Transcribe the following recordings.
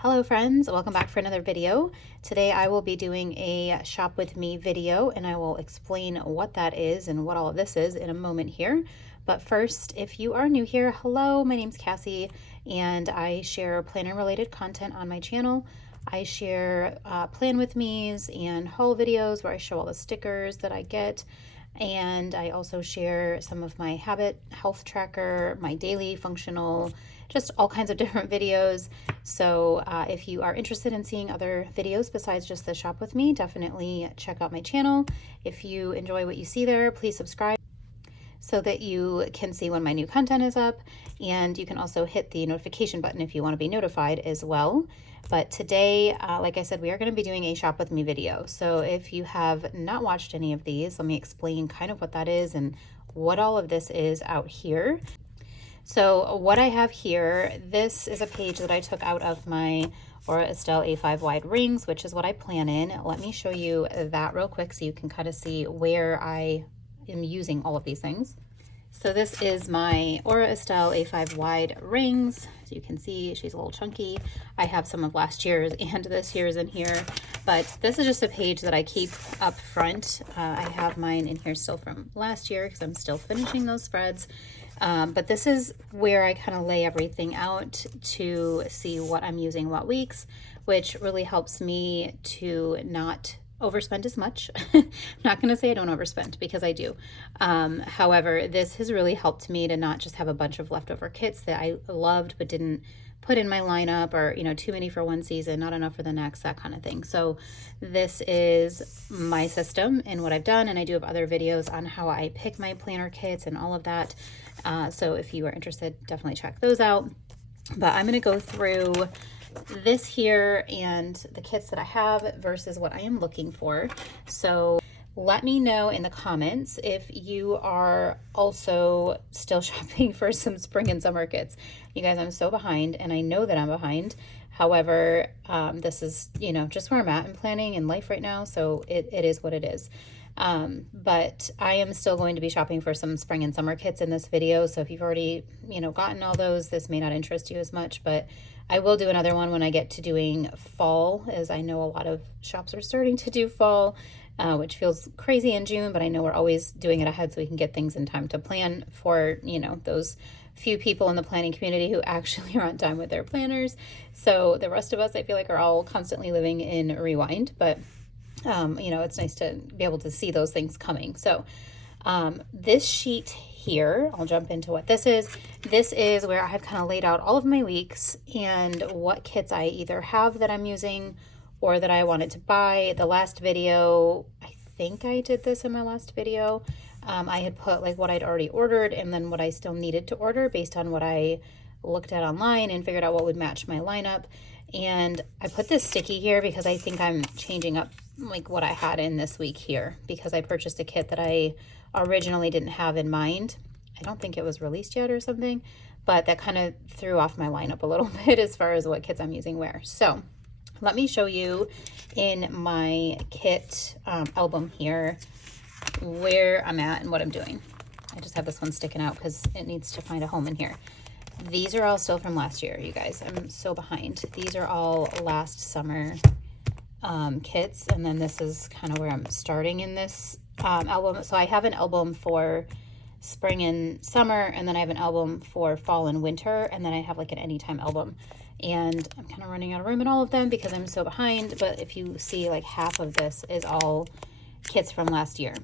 Hello friends, welcome back for another video. Today I will be doing a shop with me video and I will explain what that is and what all of this is in a moment here. But first, if you are new here, hello, my name's Cassie and I share planner related content on my channel. I share plan with me's and haul videos where I show all the stickers that I get. And I also share some of my habit health tracker, my daily functional, just all kinds of different videos. So if you are interested in seeing other videos besides just the shop with me, definitely check out my channel. If you enjoy what you see there, please subscribe so that you can see when my new content is up. And you can also hit the notification button if you want to be notified as well. But today, like I said, we are going to be doing a shop with me video. So if you have not watched any of these, let me explain kind of what that is and what all of this is out here. So what I have here, this is a page that I took out of my Aura Estelle A5 wide rings, which is what I plan in. Let me show you that real quick so you can kind of see where I am using all of these things. So this is my Aura Estelle A5 wide rings. As you can see, she's a little chunky. I have some of last year's and this year's in here, but this is just a page that I keep up front. I have mine in here still from last year because I'm still finishing those spreads. But this is where I kind of lay everything out to see what I'm using what weeks, which really helps me to not overspend as much. I'm not going to say I don't overspend because I do. However, this has really helped me to not just have a bunch of leftover kits that I loved but didn't put in my lineup, or too many for one season, not enough for the next, that kind of thing. So this is my system and what I've done, and I do have other videos on how I pick my planner kits and all of that. So if you are interested, definitely check those out. But I'm going to go through this here and the kits that I have versus what I am looking for. So let me know in the comments if you are also still shopping for some spring and summer kits. You guys, I'm so behind, and I know that I'm behind. However, this is, just where I'm at in planning and life right now. So it is what it is. But I am still going to be shopping for some spring and summer kits in this video. So if you've already, gotten all those, this may not interest you as much, but I will do another one when I get to doing fall, as I know a lot of shops are starting to do fall, which feels crazy in June, but I know we're always doing it ahead so we can get things in time to plan for, those few people in the planning community who actually are on time with their planners. So the rest of us, I feel like, are all constantly living in rewind, but it's nice to be able to see those things coming. So this sheet here, I'll jump into what this is. This is where I have kind of laid out all of my weeks and what kits I either have that I'm using or that I wanted to buy. The last video, I think I did this in my last video. I had put like what I'd already ordered and then what I still needed to order based on what I looked at online and figured out what would match my lineup. And I put this sticky here because I think I'm changing up like what I had in this week here, because I purchased a kit that I originally didn't have in mind. I don't think it was released yet or something, but that kind of threw off my lineup a little bit as far as what kits I'm using where. So let me show you in my kit album here where I'm at and what I'm doing. I just have this one sticking out because it needs to find a home in here. These are all still from last year, you guys. I'm so behind. These are all last summer kits, and then this is kind of where I'm starting in this album. So I have an album for spring and summer, and then I have an album for fall and winter, and then I have like an anytime album. And I'm kind of running out of room in all of them because I'm so behind, but if you see, like half of this is all kits from last year.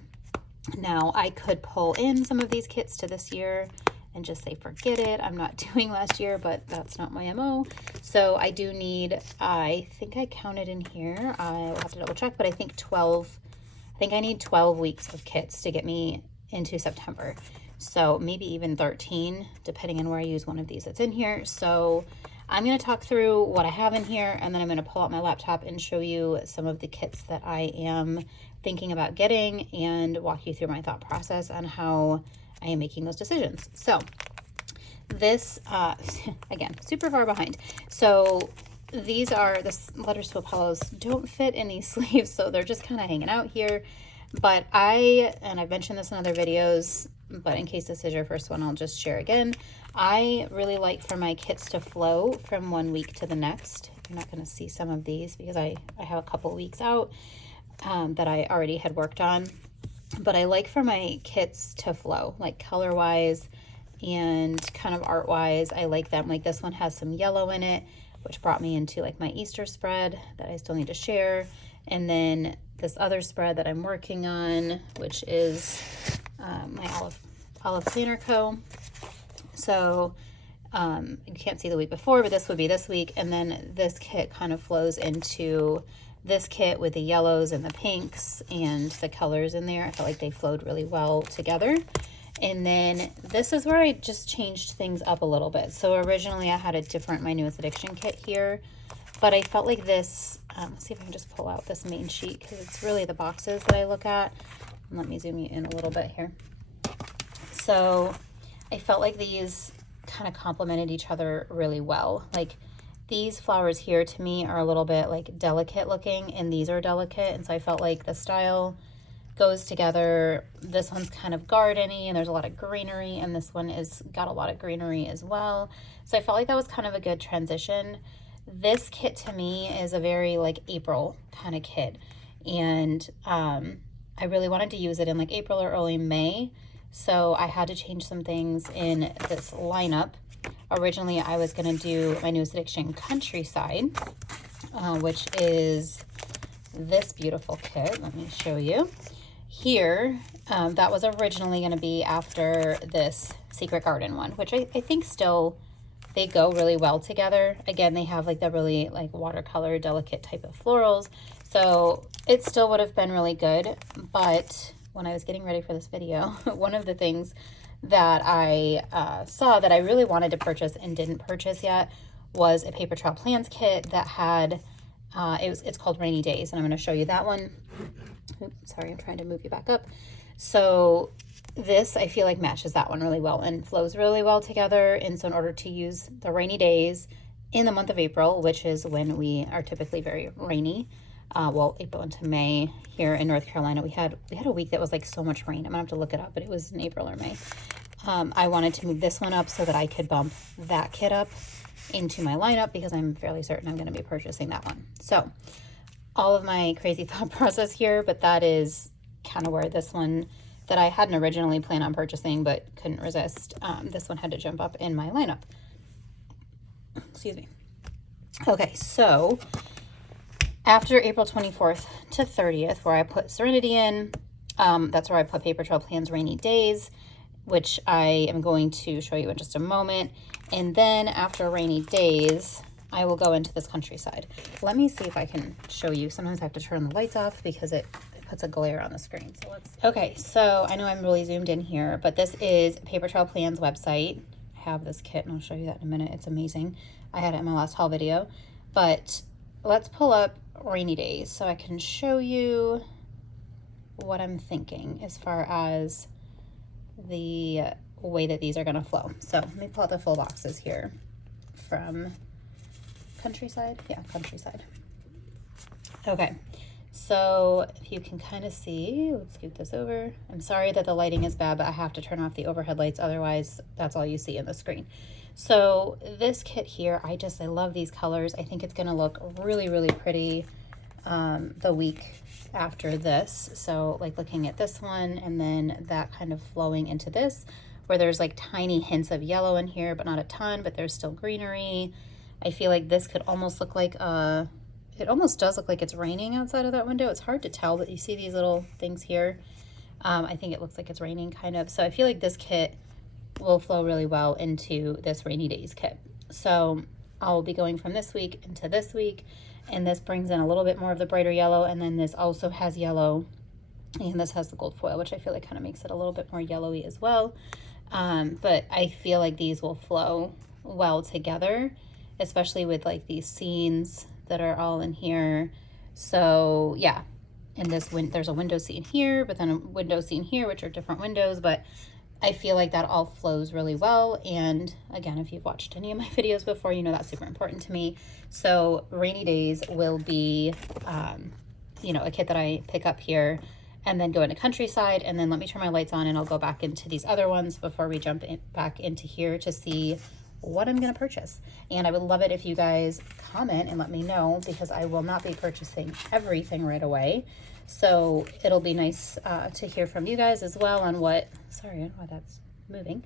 Now I could pull in some of these kits to this year and just say forget it, I'm not doing last year, but that's not my MO. So I do need, I think I counted in here, I'll have to double check, but I think I need 12 weeks of kits to get me into September. So maybe even 13, depending on where I use one of these that's in here. So I'm gonna talk through what I have in here, and then I'm gonna pull out my laptop and show you some of the kits that I am thinking about getting and walk you through my thought process on how I am making those decisions. So this, again, super far behind. So these are, the letters to Apollos don't fit in these sleeves, so they're just kind of hanging out here. But and I've mentioned this in other videos, but in case this is your first one, I'll just share again. I really like for my kits to flow from one week to the next. You're not going to see some of these because I have a couple weeks out that I already had worked on. But I like for my kits to flow, like color-wise and kind of art-wise. I like them. Like this one has some yellow in it, which brought me into like my Easter spread that I still need to share. And then this other spread that I'm working on, which is my Olive Planner Co. So you can't see the week before, but this would be this week. And then this kit kind of flows into this kit with the yellows and the pinks and the colors in there. I felt like they flowed really well together. And then this is where I just changed things up a little bit. So originally I had a different My Newest Addiction kit here, but I felt like this, let's see if I can just pull out this main sheet because it's really the boxes that I look at. And let me zoom you in a little bit here. So I felt like these kind of complemented each other really well. Like these flowers here to me are a little bit like delicate looking and these are delicate. And so I felt like the style goes together. This one's kind of gardeny and there's a lot of greenery, and this one is got a lot of greenery as well. So I felt like that was kind of a good transition. This kit to me is a very like April kind of kit. And I really wanted to use it in like April or early May. So I had to change some things in this lineup. Originally, I was going to do My Newest Addiction Countryside, which is this beautiful kit. Let me show you. Here, that was originally going to be after this Secret Garden one, which I think still, they go really well together. Again, they have like the really like watercolor, delicate type of florals. So it still would have been really good. But when I was getting ready for this video, one of the things that I saw that I really wanted to purchase and didn't purchase yet was a Paper Trail Plans kit that had, it's called Rainy Days, and I'm going to show you that one. Oops, sorry, I'm trying to move you back up. So this, I feel like matches that one really well and flows really well together. And so in order to use the Rainy Days in the month of April, which is when we are typically very rainy, well, April into May here in North Carolina, we had a week that was like so much rain. I'm gonna have to look it up, but it was in April or May. I wanted to move this one up so that I could bump that kit up into my lineup because I'm fairly certain I'm going to be purchasing that one. So all of my crazy thought process here, but that is kind of where this one that I hadn't originally planned on purchasing but couldn't resist, this one had to jump up in my lineup. Excuse me. Okay, so after April 24th to 30th, where I put Serenity in, that's where I put Paper Trail Plans Rainy Days, which I am going to show you in just a moment. And then after Rainy Days, I will go into this Countryside. Let me see if I can show you. Sometimes I have to turn the lights off because it puts a glare on the screen. So okay, so I know I'm really zoomed in here, but this is Paper Trail Plans website. I have this kit and I'll show you that in a minute. It's amazing. I had it in my last haul video, but let's pull up Rainy Days so I can show you what I'm thinking as far as the way that these are going to flow. So let me pull out the full boxes here from Countryside. Yeah, Countryside. Okay, so if you can kind of see, let's scoot this over. I'm sorry that the lighting is bad, but I have to turn off the overhead lights, otherwise that's all you see in the screen. So this kit here, I love these colors. I think it's going to look really, really pretty the week after this. So like looking at this one and then that kind of flowing into this, where there's like tiny hints of yellow in here, but not a ton, but there's still greenery. I feel like this could almost look like it almost does look like it's raining outside of that window. It's hard to tell, but you see these little things here. I think it looks like it's raining kind of. So I feel like this kit will flow really well into this Rainy Days kit. So I'll be going from this week into this week, and this brings in a little bit more of the brighter yellow, and then this also has yellow, and this has the gold foil, which I feel like kind of makes it a little bit more yellowy as well. But I feel like these will flow well together, especially with like these scenes that are all in here. So yeah, and there's a window scene here, but then a window scene here, which are different windows, but I feel like that all flows really well. And again, if you've watched any of my videos before, you know that's super important to me. So Rainy Days will be, you know, a kit that I pick up here and then go into Countryside, and then let me turn my lights on and I'll go back into these other ones before we jump back into here to see what I'm gonna purchase. And I would love it if you guys comment and let me know, because I will not be purchasing everything right away. So it'll be nice to hear from you guys as well on what, sorry, I don't know why that's moving,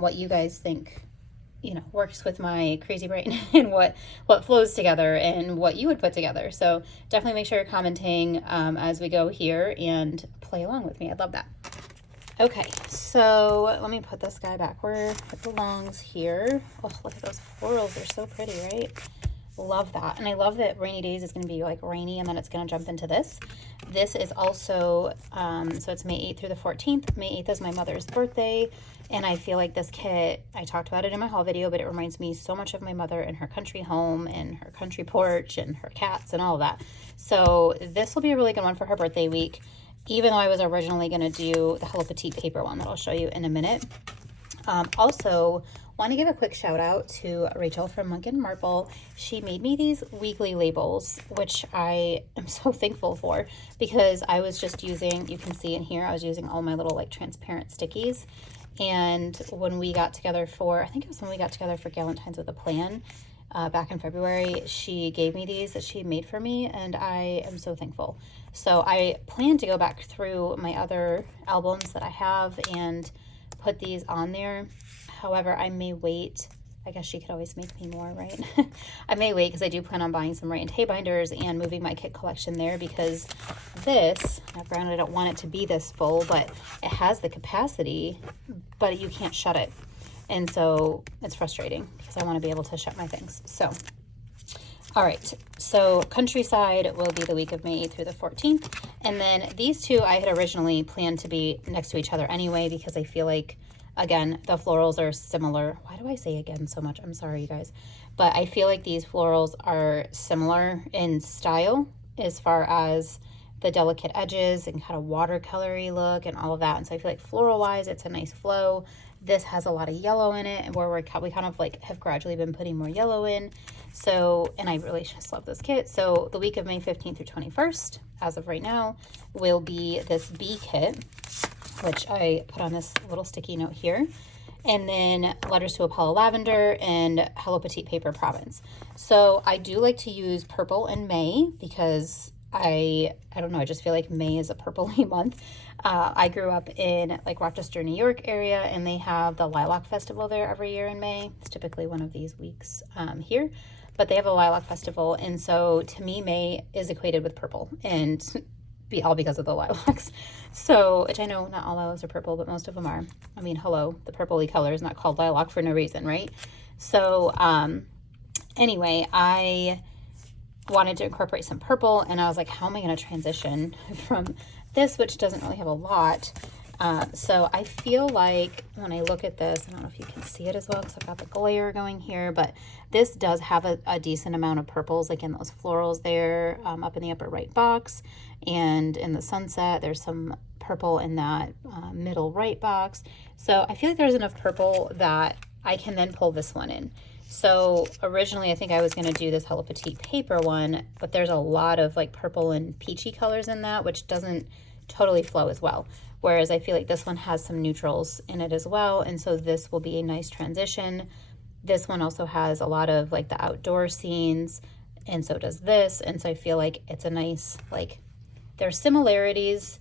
what you guys think, you know, works with my crazy brain and what flows together and what you would put together. So definitely make sure you're commenting as we go here and play along with me. I'd love that. Okay, so let me put this guy back where it belongs here. Oh, look at those florals. They're so pretty, right? Love that. And I love that Rainy Days is going to be like rainy and then it's going to jump into this. This is also, so it's May 8th through the 14th. May 8th is my mother's birthday. And I feel like this kit, I talked about it in my haul video, but it reminds me so much of my mother and her country home and her country porch and her cats and all of that. So this will be a really good one for her birthday week, even though I was originally going to do the Hello Petite paper one that I'll show you in a minute. Also, want to give a quick shout out to Rachel from Monk and Marble. She made me these weekly labels, which I am so thankful for, because I was just using, you can see in here, I was using all my little like transparent stickies. And when we got together for, I think it was when we got together for Galentine's with a Plan back in February, she gave me these that she made for me, and I am so thankful. So I plan to go back through my other albums that I have and put these on there. However, I may wait. I guess she could always make me more, right? I may wait because I do plan on buying some Ray and Tay binders and moving my kit collection there, because this, now granted I don't want it to be this full, but it has the capacity, but you can't shut it. And so it's frustrating because I want to be able to shut my things. So, all right. So Countryside will be the week of May 8th through the 14th. And then these two I had originally planned to be next to each other anyway, because I feel like, again, the florals are similar. Why do I say again so much? I'm sorry, you guys. But I feel like these florals are similar in style as far as the delicate edges and kind of watercolory look and all of that. And so I feel like floral-wise, it's a nice flow. This has a lot of yellow in it, and where we kind of like have gradually been putting more yellow in. So, and I really just love this kit. So the week of May 15th through 21st, as of right now, will be this Bee kit, which I put on this little sticky note here. And then Letters to Apollo Lavender and Hello Petite Paper Province. So I do like to use purple in May because I don't know, I just feel like May is a purpley month. I grew up in like Rochester, New York area, and they have the Lilac Festival there every year in May. It's typically one of these weeks here, but they have a Lilac Festival. And so to me, May is equated with purple, and all because of the lilacs. So, which I know not all lilacs are purple, but most of them are. I mean, hello, the purpley color is not called lilac for no reason, right? So anyway, I wanted to incorporate some purple, and I was like, how am I going to transition from this, which doesn't really have a lot? So I feel like when I look at this, I don't know if you can see it as well because I've got the glare going here, but this does have a decent amount of purples, like in those florals there, up in the upper right box, and in the sunset, there's some purple in that middle right box. So I feel like there's enough purple that I can then pull this one in. So originally I think I was going to do this Hello Petite paper one, but there's a lot of like purple and peachy colors in that, which doesn't totally flow as well. Whereas I feel like this one has some neutrals in it as well. And so this will be a nice transition. This one also has a lot of like the outdoor scenes, and so does this. And so I feel like it's a nice, like, there's similarities,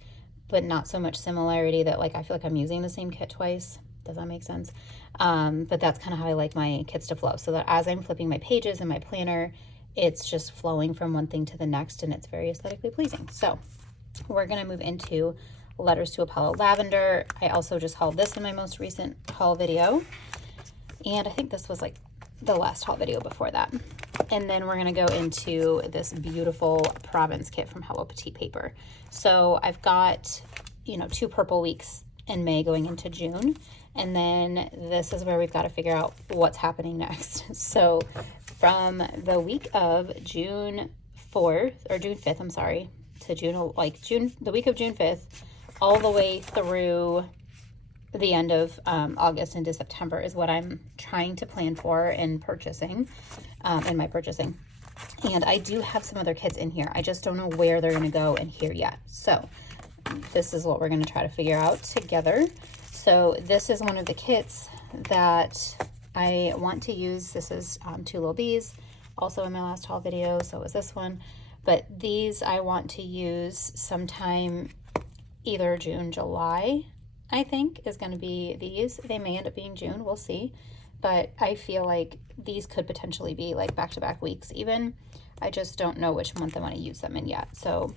but not so much similarity that like I feel like I'm using the same kit twice. Does that make sense? But that's kind of how I like my kits to flow, so that as I'm flipping my pages in my planner, it's just flowing from one thing to the next, and it's very aesthetically pleasing. So we're going to move into Letters to Apollo Lavender. I also just hauled this in my most recent haul video, and I think this was like the last haul video before that. And then we're going to go into this beautiful Province kit from Hello Petite Paper. So I've got, you know, 2 purple weeks in May going into June, and then this is where we've got to figure out what's happening next. So from the week of June 4th, or June 5th, I'm sorry, to the week of June 5th, all the way through the end of August into September is what I'm trying to plan for in purchasing, in my purchasing. And I do have some other kits in here. I just don't know where they're going to go in here yet. So this is what we're going to try to figure out together. So this is one of the kits that I want to use. This is 2 Lil Bees, also in my last haul video, so was this one. But these I want to use sometime either June, July, I think, is going to be these. They may end up being June, we'll see. But I feel like these could potentially be like back-to-back weeks even. I just don't know which month I want to use them in yet. So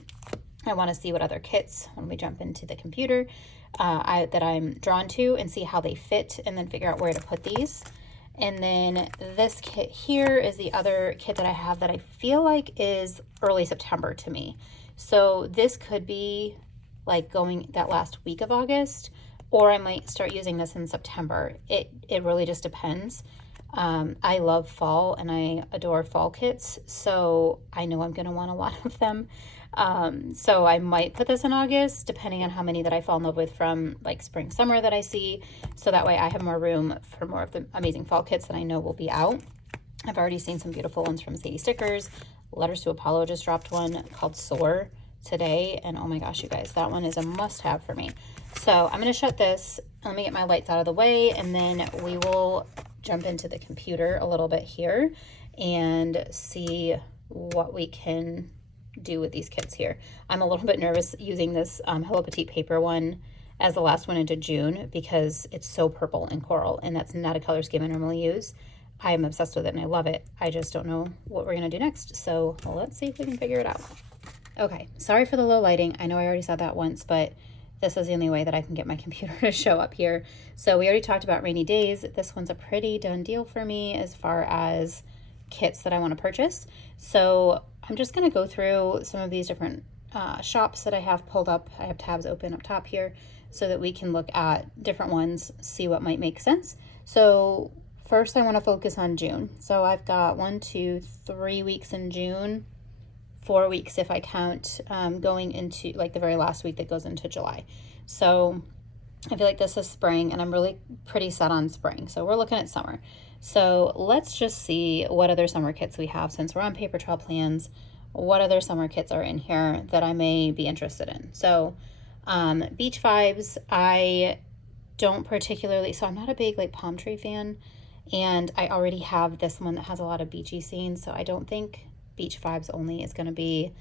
I want to see what other kits, when we jump into the computer, that I'm drawn to, and see how they fit, and then figure out where to put these. And then this kit here is the other kit that I have that I feel like is early September to me. So this could be like going that last week of August, or I might start using this in September. It really just depends. I love fall and I adore fall kits, so I know I'm gonna want a lot of them. So I might put this in August, depending on how many that I fall in love with from like spring, summer that I see. So that way I have more room for more of the amazing fall kits that I know will be out. I've already seen some beautiful ones from Sadie Stickers. Letters to Apollo just dropped one called Soar today. And oh my gosh, you guys, that one is a must have for me. So I'm going to shut this. Let me get my lights out of the way, and then we will jump into the computer a little bit here and see what we can do with these kits here. I'm a little bit nervous using this Hello Petite paper one as the last one into June because it's so purple and coral, and that's not a color scheme I normally use. I am obsessed with it and I love it. I just don't know what we're going to do next. So let's see if we can figure it out. Okay, sorry for the low lighting. I know I already said that once, but this is the only way that I can get my computer to show up here. So we already talked about rainy days. This one's a pretty done deal for me as far as kits that I want to purchase. So I'm just going to go through some of these different shops that I have pulled up. I have tabs open up top here so that we can look at different ones, see what might make sense. So first I want to focus on June. So I've got 1, 2, 3 weeks in June, 4 weeks if I count going into like the very last week that goes into July. So I feel like this is spring, and I'm really pretty set on spring. So we're looking at summer. So let's just see what other summer kits we have since we're on paper trail plans. What other summer kits are in here that I may be interested in? So beach vibes, I don't particularly, so I'm not a big like palm tree fan, and I already have this one that has a lot of beachy scenes, so I don't think beach vibes only is going to be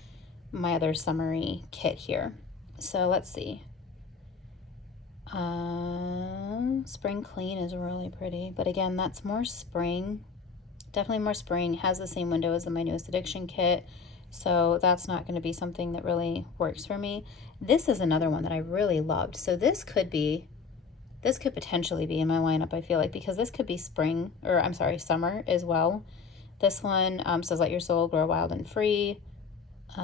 my other summery kit here. So let's see. Spring clean is really pretty, but again, that's more spring, definitely more spring. Has the same window as the My Newest Addiction kit, so that's not going to be something that really works for me. This is another one that I really loved, so this could potentially be in my lineup, I feel like, because this could be spring, or I'm sorry, summer as well. This one says let your soul grow wild and free,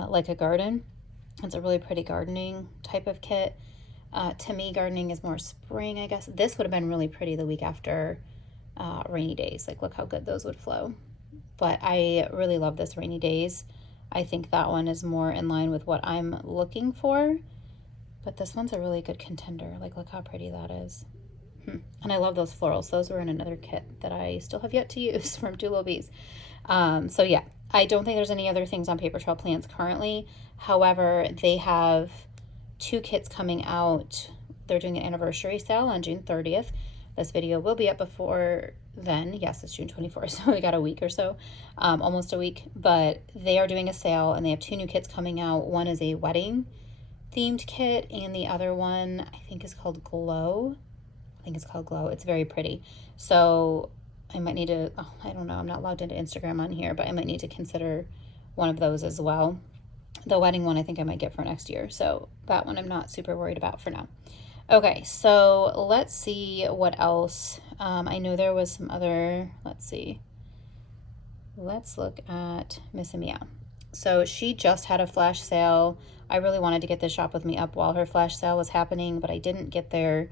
like a garden. It's a really pretty gardening type of kit. To me, gardening is more spring, I guess. This would have been really pretty the week after rainy days. Like, look how good those would flow. But I really love this rainy days. I think that one is more in line with what I'm looking for. But this one's a really good contender. Like, look how pretty that is. And I love those florals. Those were in another kit that I still have yet to use from 2 Lil Bees. So yeah, I don't think there's any other things on Paper Trail plans currently. However, they have 2 kits coming out. They're doing an anniversary sale on June 30th. This video will be up before then. Yes, it's June 24th, so we got a week or so, almost a week. But they are doing a sale, and they have 2 new kits coming out. One is a wedding themed kit, and the other one I think is called Glow. It's very pretty. So I might need to, I don't know, I'm not logged into Instagram on here, but I might need to consider one of those as well. The wedding one I think I might get for next year, so that one I'm not super worried about for now. Okay, so let's see what else. I know there was some other, let's see. Let's look at Miss Meow. So she just had a flash sale. I really wanted to get this shop with me up while her flash sale was happening, but I didn't get there.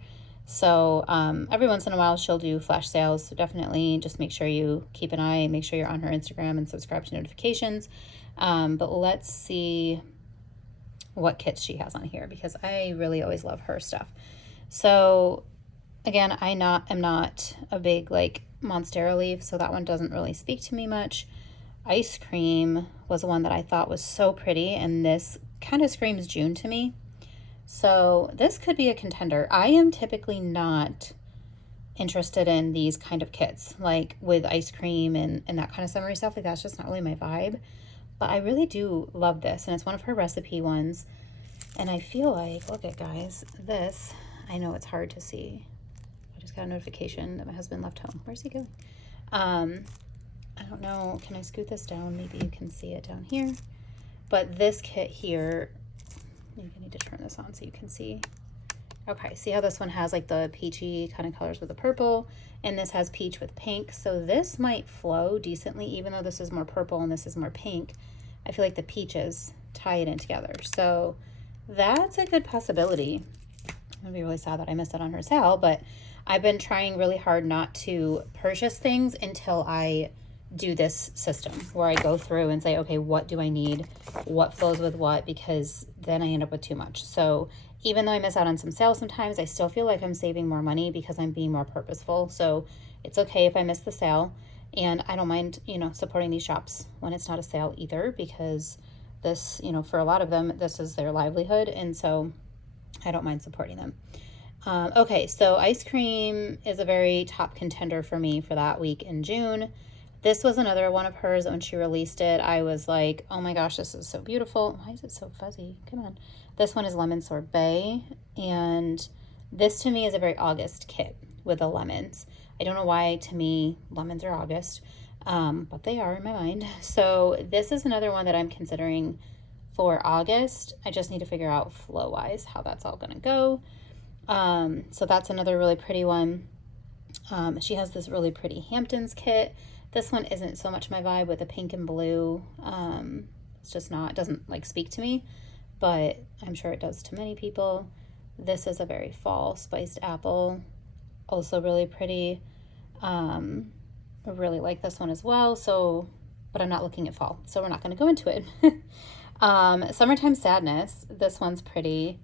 So every once in a while she'll do flash sales, so definitely just make sure you keep an eye, make sure you're on her Instagram and subscribe to notifications. But let's see what kits she has on here, because I really always love her stuff. So again, am not a big like Monstera leaf, so that one doesn't really speak to me much. Ice cream was one that I thought was so pretty, and this kind of screams June to me. So this could be a contender. I am typically not interested in these kind of kits, like with ice cream and that kind of summery stuff. Like that's just not really my vibe. But I really do love this, and it's one of her recipe ones. And I feel like, look at guys, this, I know it's hard to see. I just got a notification that my husband left home. Where's he going? I don't know. Can I scoot this down? Maybe you can see it down here. But this kit here, you need to turn this on so you can see. Okay, see how this one has like the peachy kind of colors with the purple, and this has peach with pink. So this might flow decently, even though this is more purple and this is more pink. I feel like the peaches tie it in together. So that's a good possibility. I'm gonna be really sad that I missed out on her sale, but I've been trying really hard not to purchase things until I do this system where I go through and say, okay, what do I need? What flows with what? Because then I end up with too much. So even though I miss out on some sales sometimes, I still feel like I'm saving more money because I'm being more purposeful. So it's okay if I miss the sale, and I don't mind, you know, supporting these shops when it's not a sale either, because this, you know, for a lot of them, this is their livelihood. And so I don't mind supporting them. Okay, so ice cream is a very top contender for me for that week in June. This was another one of hers. When she released it, I was like, oh my gosh, this is so beautiful. Why is it so fuzzy? Come on. This one is lemon sorbet, and this to me is a very August kit with the lemons. I don't know why, to me, lemons are August, but they are in my mind. So this is another one that I'm considering for August. I just need to figure out flow-wise how that's all going to go. So that's another really pretty one. She has this really pretty Hamptons kit. This one isn't so much my vibe with the pink and blue. It's just not, it doesn't like speak to me, but I'm sure it does to many people. This is a very fall spiced apple, also really pretty. I really like this one as well. So, but I'm not looking at fall, so we're not going to go into it. Summertime Sadness. This one's pretty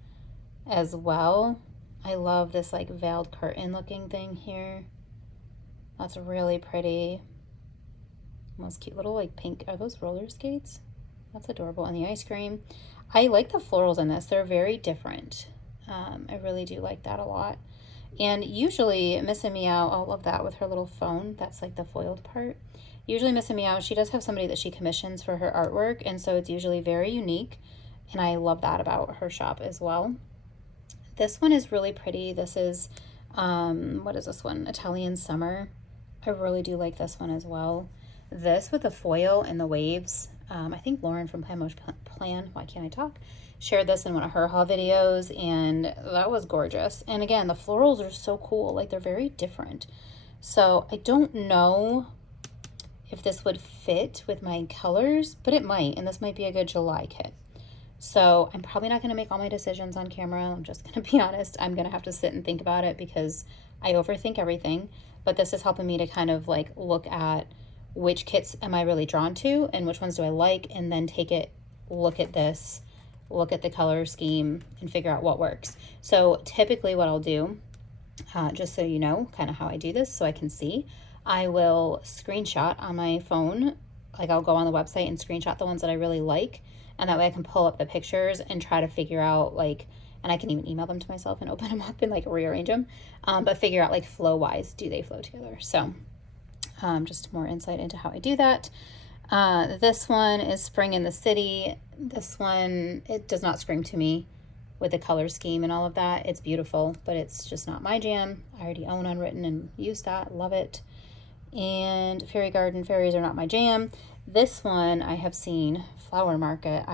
as well. I love this like veiled curtain looking thing here. That's really pretty. Most cute little like pink, are those roller skates? That's adorable. And the ice cream. I like the florals in this. They're very different. I really do like that a lot. And usually Miss Meow, I love that with her little phone. That's like the foiled part. Usually Miss Meow, she does have somebody that she commissions for her artwork, and so it's usually very unique. And I love that about her shop as well. This one is really pretty. This is, what is this one? Italian Summer. I really do like this one as well. This with the foil and the waves. I think Lauren from Why Can't I Talk? Shared this in one of her haul videos, and that was gorgeous. And again, the florals are so cool. Like, they're very different. So I don't know if this would fit with my colors, but it might, and this might be a good July kit. So I'm probably not going to make all my decisions on camera. I'm just going to be honest. I'm going to have to sit and think about it because I overthink everything. But this is helping me to kind of like look at which kits am I really drawn to and which ones do I like, and then take it, look at this, look at the color scheme, and figure out what works. So typically what I'll do, just so you know kind of how I do this so I can see, I will screenshot on my phone. Like, I'll go on the website and screenshot the ones that I really like, and that way I can pull up the pictures and try to figure out like, and I can even email them to myself and open them up and like rearrange them, but figure out like flow wise, do they flow together? So just more insight into how I do that. This one is Spring in the City. This one, it does not scream to me with the color scheme and all of that. It's beautiful, but it's just not my jam. I already own Unwritten and use that, love it. And Fairy Garden Fairies are not my jam. This one I have seen, Flower Market.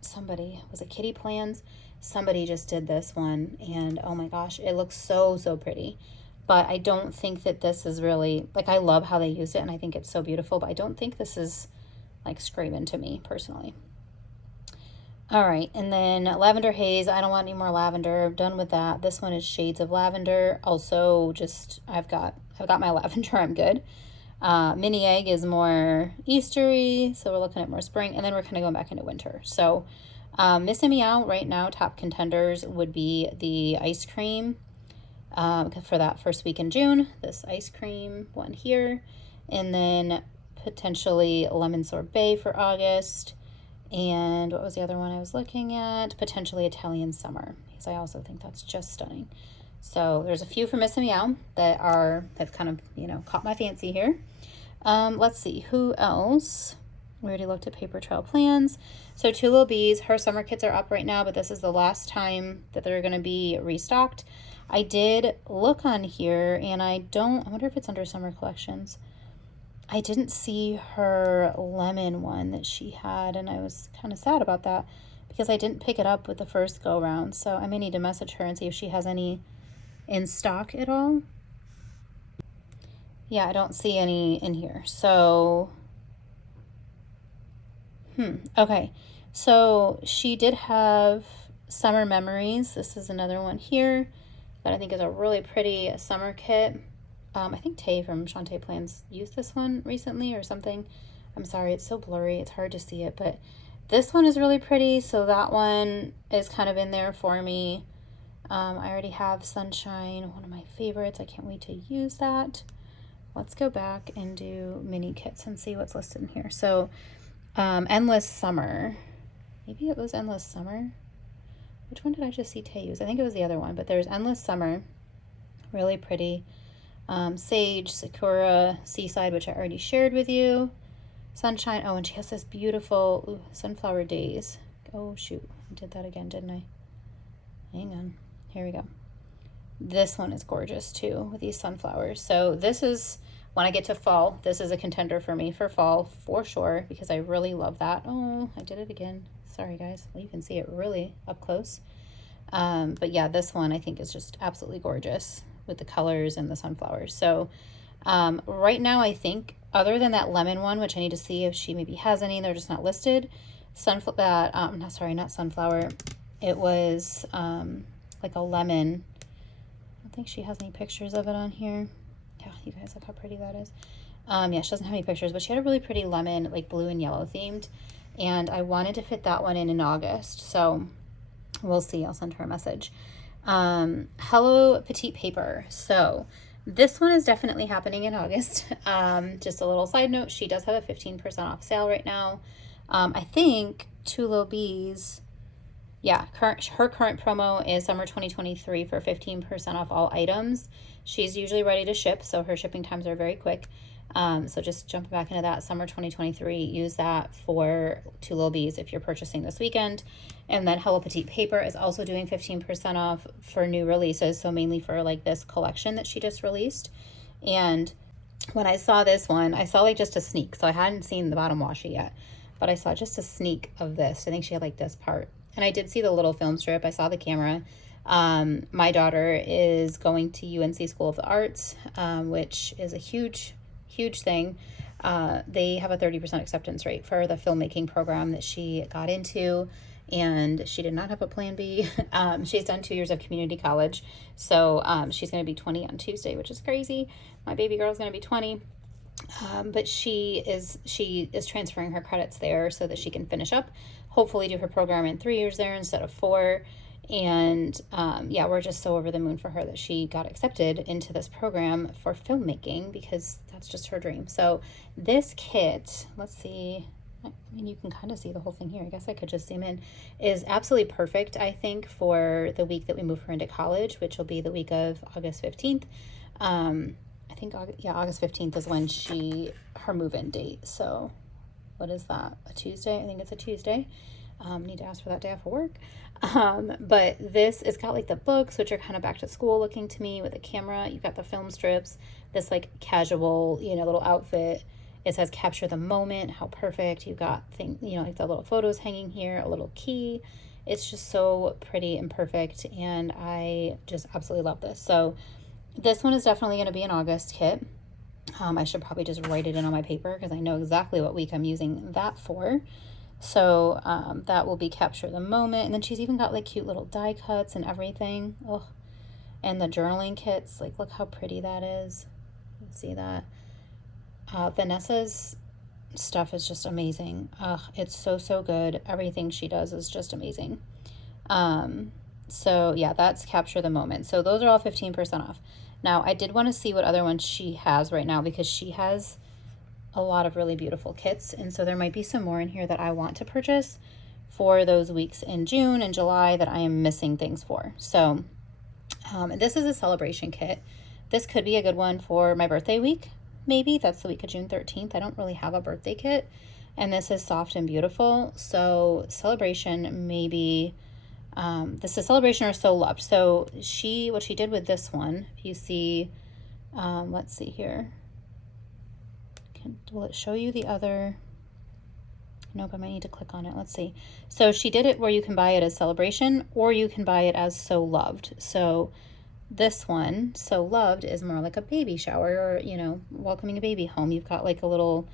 Somebody, was it Kitty Plans? Somebody just did this one, and oh my gosh, it looks so, so pretty. But I don't think that this is really, like, I love how they used it and I think it's so beautiful, but I don't think this is like screaming to me personally. All right, and then Lavender Haze. I don't want any more lavender. I'm done with that. This one is Shades of Lavender. Also, just I've got my lavender. I'm good. Mini Egg is more Eastery, so we're looking at more spring, and then we're kind of going back into winter. So Miss Meow right now, top contenders would be the ice cream for that first week in June. This ice cream one here, and then potentially lemon sorbet for August. And what was the other one I was looking at? Potentially Italian Summer, because I also think that's just stunning. So there's a few from Miss Meow that have kind of, you know, caught my fancy here. Let's see, who else? We already looked at Paper Trail Plans. So two Lil Bees, her summer kits are up right now, but this is the last time that they're going to be restocked. I did look on here, and I wonder if it's under summer collections. I didn't see her lemon one that she had, and I was kind of sad about that because I didn't pick it up with the first go round. So I may need to message her and see if she has any in stock at all. Yeah, I don't see any in here. So, okay. So she did have Summer Memories. This is another one here that I think is a really pretty summer kit. I think Tay from Shantae Plans used this one recently or something. I'm sorry, it's so blurry. It's hard to see it, but this one is really pretty. So that one is kind of in there for me. I already have Sunshine, one of my favorites. I can't wait to use that. Let's go back and do mini kits and see what's listed in here. So Endless Summer. Maybe it was Endless Summer. Which one did I just see Tay use? I think it was the other one, but there's Endless Summer. Really pretty. Sage, Sakura, Seaside, which I already shared with you. Sunshine. Oh, and she has this beautiful Sunflower Days. Oh, shoot. I did that again, didn't I? Hang on. Here we go. This one is gorgeous, too, with these sunflowers. So this is, when I get to fall, this is a contender for me for fall, for sure, because I really love that. Oh, I did it again. Sorry, guys. Well, you can see it really up close. But yeah, this one I think is just absolutely gorgeous with the colors and the sunflowers. So right now I think, other than that lemon one, which I need to see if she maybe has any, they're just not listed. Not sunflower. It was like a lemon. I don't think she has any pictures of it on here. Yeah, you guys, look how pretty that is. Yeah, she doesn't have any pictures, but she had a really pretty lemon, like blue and yellow themed. And I wanted to fit that one in August. So we'll see. I'll send her a message. Hello Petite Paper. So this one is definitely happening in August. Just a little side note, she does have a 15% off sale right now. I think two Lil Bees, yeah, her current promo is summer 2023 for 15% off all items. She's usually ready to ship, so her shipping times are very quick. So just jumping back into that summer 2023, use that for two Lil Bees if you're purchasing this weekend. And then Hello Petite Paper is also doing 15% off for new releases, so mainly for like this collection that she just released. And when I saw this one, I saw like just a sneak, so I hadn't seen the bottom washi yet, but I saw just a sneak of this. I think she had like this part, and I did see the little film strip. I saw the camera. My daughter is going to UNC School of the Arts, which is a huge thing. They have a 30% acceptance rate for the filmmaking program that she got into, and she did not have a plan B. She's done 2 years of community college, so she's going to be 20 on Tuesday, which is crazy. My baby girl's going to be 20. But she is transferring her credits there so that she can finish up, hopefully do her program in 3 years there instead of 4. And yeah, we're just so over the moon for her that she got accepted into this program for filmmaking, because that's just her dream. So this kit, let's see, I mean, you can kind of see the whole thing here. I guess I could just zoom in. Is absolutely perfect, I think, for the week that we move her into college, which will be the week of August 15th. I think, yeah, August 15th is when her move-in date. So what is that, a Tuesday? I think it's a Tuesday. Need to ask for that day off of work. But it's got like the books, which are kind of back to school looking to me, with a camera. You've got the film strips, this like casual, little outfit. It says capture the moment. How perfect. You've got like the little photos hanging here, a little key. It's just so pretty and perfect, and I just absolutely love this. So this one is definitely going to be an August kit. I should probably just write it in on my paper, because I know exactly what week I'm using that for. So that will be capture the moment. And then she's even got like cute little die cuts and everything. Oh, and the journaling kits, like look how pretty that is. You see that? Vanessa's stuff is just amazing. It's so good. Everything she does is just amazing. So yeah, that's capture the moment. So those are all 15% off. Now I did want to see what other ones she has right now, because she has a lot of really beautiful kits. And so there might be some more in here that I want to purchase for those weeks in June and July that I am missing things for. So this is a celebration kit. This could be a good one for my birthday week. Maybe that's the week of June 13th. I don't really have a birthday kit. And this is soft and beautiful. So celebration, maybe, this is celebration or so loved. So what she did with this one, if you see, let's see here. Will it show you the other? Nope, I might need to click on it. Let's see. So she did it where you can buy it as celebration or you can buy it as so loved. So this one, so loved, is more like a baby shower or, you know, welcoming a baby home. You've got like a little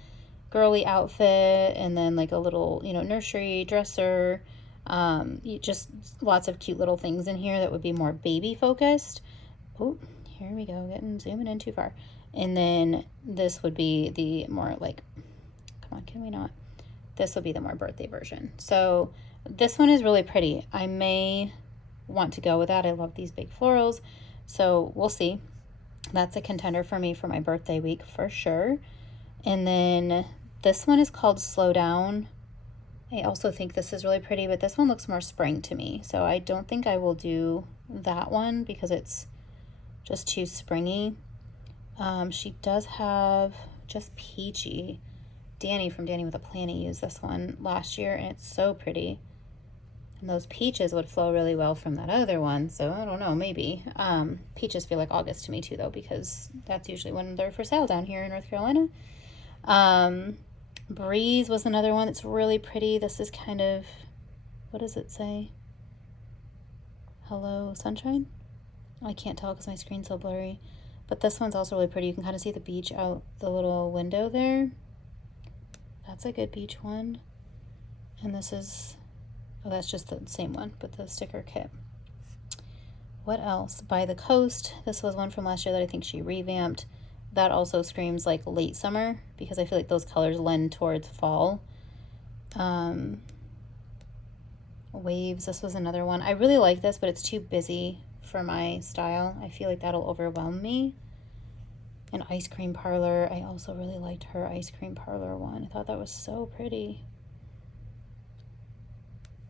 girly outfit and then like a little, you know, nursery dresser. Just lots of cute little things in here that would be more baby focused. Oh, here we go, zooming in too far. And then this would be the more like, come on, can we not? This would be the more birthday version. So this one is really pretty. I may want to go with that. I love these big florals. So we'll see. That's a contender for me for my birthday week for sure. And then this one is called Slow Down. I also think this is really pretty, but this one looks more spring to me. So I don't think I will do that one because it's just too springy. She does have just peachy. Danny from Danny with a Planny used this one last year, and it's so pretty. And those peaches would flow really well from that other one, so I don't know, maybe. Peaches feel like August to me too, though, because that's usually when they're for sale down here in North Carolina. Breeze was another one that's really pretty. This is kind of, what does it say? Hello, sunshine? I can't tell because my screen's so blurry. But this one's also really pretty. You can kind of see the beach out the little window there. That's a good beach one. And this is, oh, that's just the same one, but the sticker kit. What else? By the Coast. This was one from last year that I think she revamped. That also screams like late summer because I feel like those colors lend towards fall. Waves. This was another one. I really like this, but it's too busy for my style. I feel like that'll overwhelm me. An Ice Cream Parlor. I also really liked her Ice Cream Parlor one. I thought that was so pretty.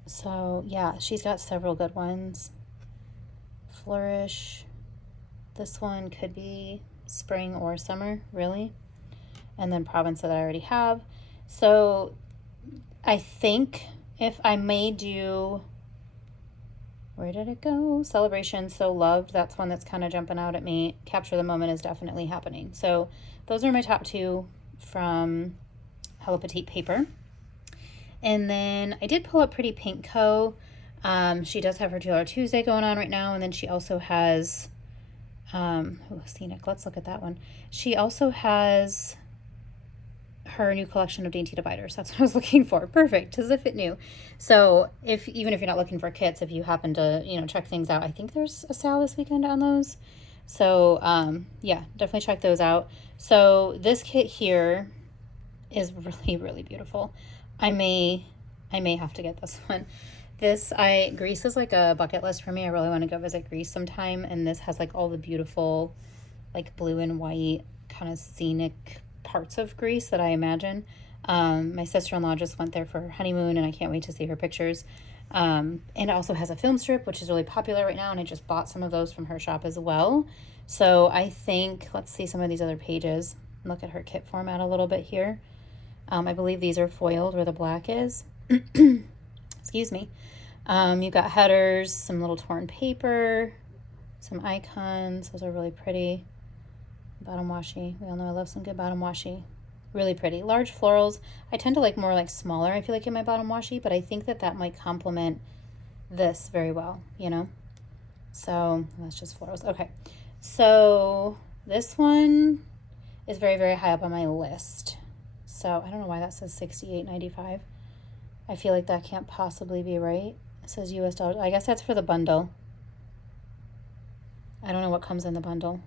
So yeah, she's got several good ones. Flourish. This one could be spring or summer, really. And then Province that I already have. So I think if I may do, where did it go? Celebration, So Loved. That's one that's kind of jumping out at me. Capture the Moment is definitely happening. So those are my top two from Hello Petite paper. And then I did pull up Pretty Pink Co. She does have her $2 Tuesday going on right now. And then she also has, Scenic. Let's look at that one. She also has her new collection of dainty dividers. That's what I was looking for. Perfect, as if it knew. So even if you're not looking for kits, if you happen to, you know, check things out, I think there's a sale this weekend on those. So yeah, definitely check those out. So this kit here is really, really beautiful. I may have to get this one. Greece is like a bucket list for me. I really want to go visit Greece sometime. And this has like all the beautiful, like blue and white kind of scenic parts of Greece that I imagine. My sister-in-law just went there for her honeymoon and I can't wait to see her pictures. And it also has a film strip, which is really popular right now. And I just bought some of those from her shop as well. So I think, let's see some of these other pages. Look at her kit format a little bit here. I believe these are foiled where the black is. Excuse me. You've got headers, some little torn paper, some icons. Those are really pretty. Bottom washi. We all know I love some good bottom washi. Really pretty. Large florals. I tend to like more like smaller, I feel like, in my bottom washi, but I think that might complement this very well, you know? So that's just florals. Okay. So this one is very, very high up on my list. So I don't know why that says $68.95. I feel like that can't possibly be right. It says US dollars. I guess that's for the bundle. I don't know what comes in the bundle.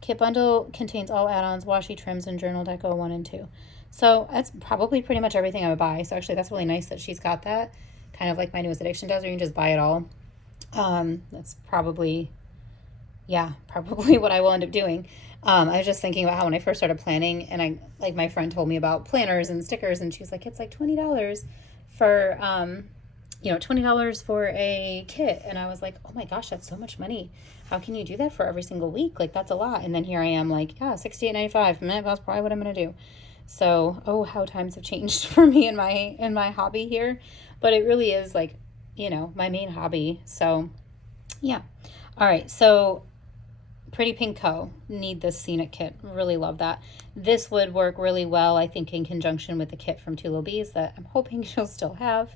Kit bundle contains all add-ons, washi, trims, and journal deco 1 and 2. So that's probably pretty much everything I would buy. So actually that's really nice that she's got that. Kind of like my newest addiction does, where you can just buy it all. That's probably, yeah, probably what I will end up doing. I was just thinking about how when I first started planning, and I like my friend told me about planners and stickers, and she's like, it's like $20 for $20 for a kit, and I was like, oh my gosh, that's so much money. How can you do that for every single week? Like that's a lot. And then here I am, like, yeah, $68.95. That's probably what I'm gonna do. So, oh, how times have changed for me in my hobby here, but it really is like, my main hobby. So, yeah. All right, so Pretty Pink Co. Need this scenic kit. Really love that. This would work really well, I think, in conjunction with the kit from Lil Bees that I'm hoping she'll still have.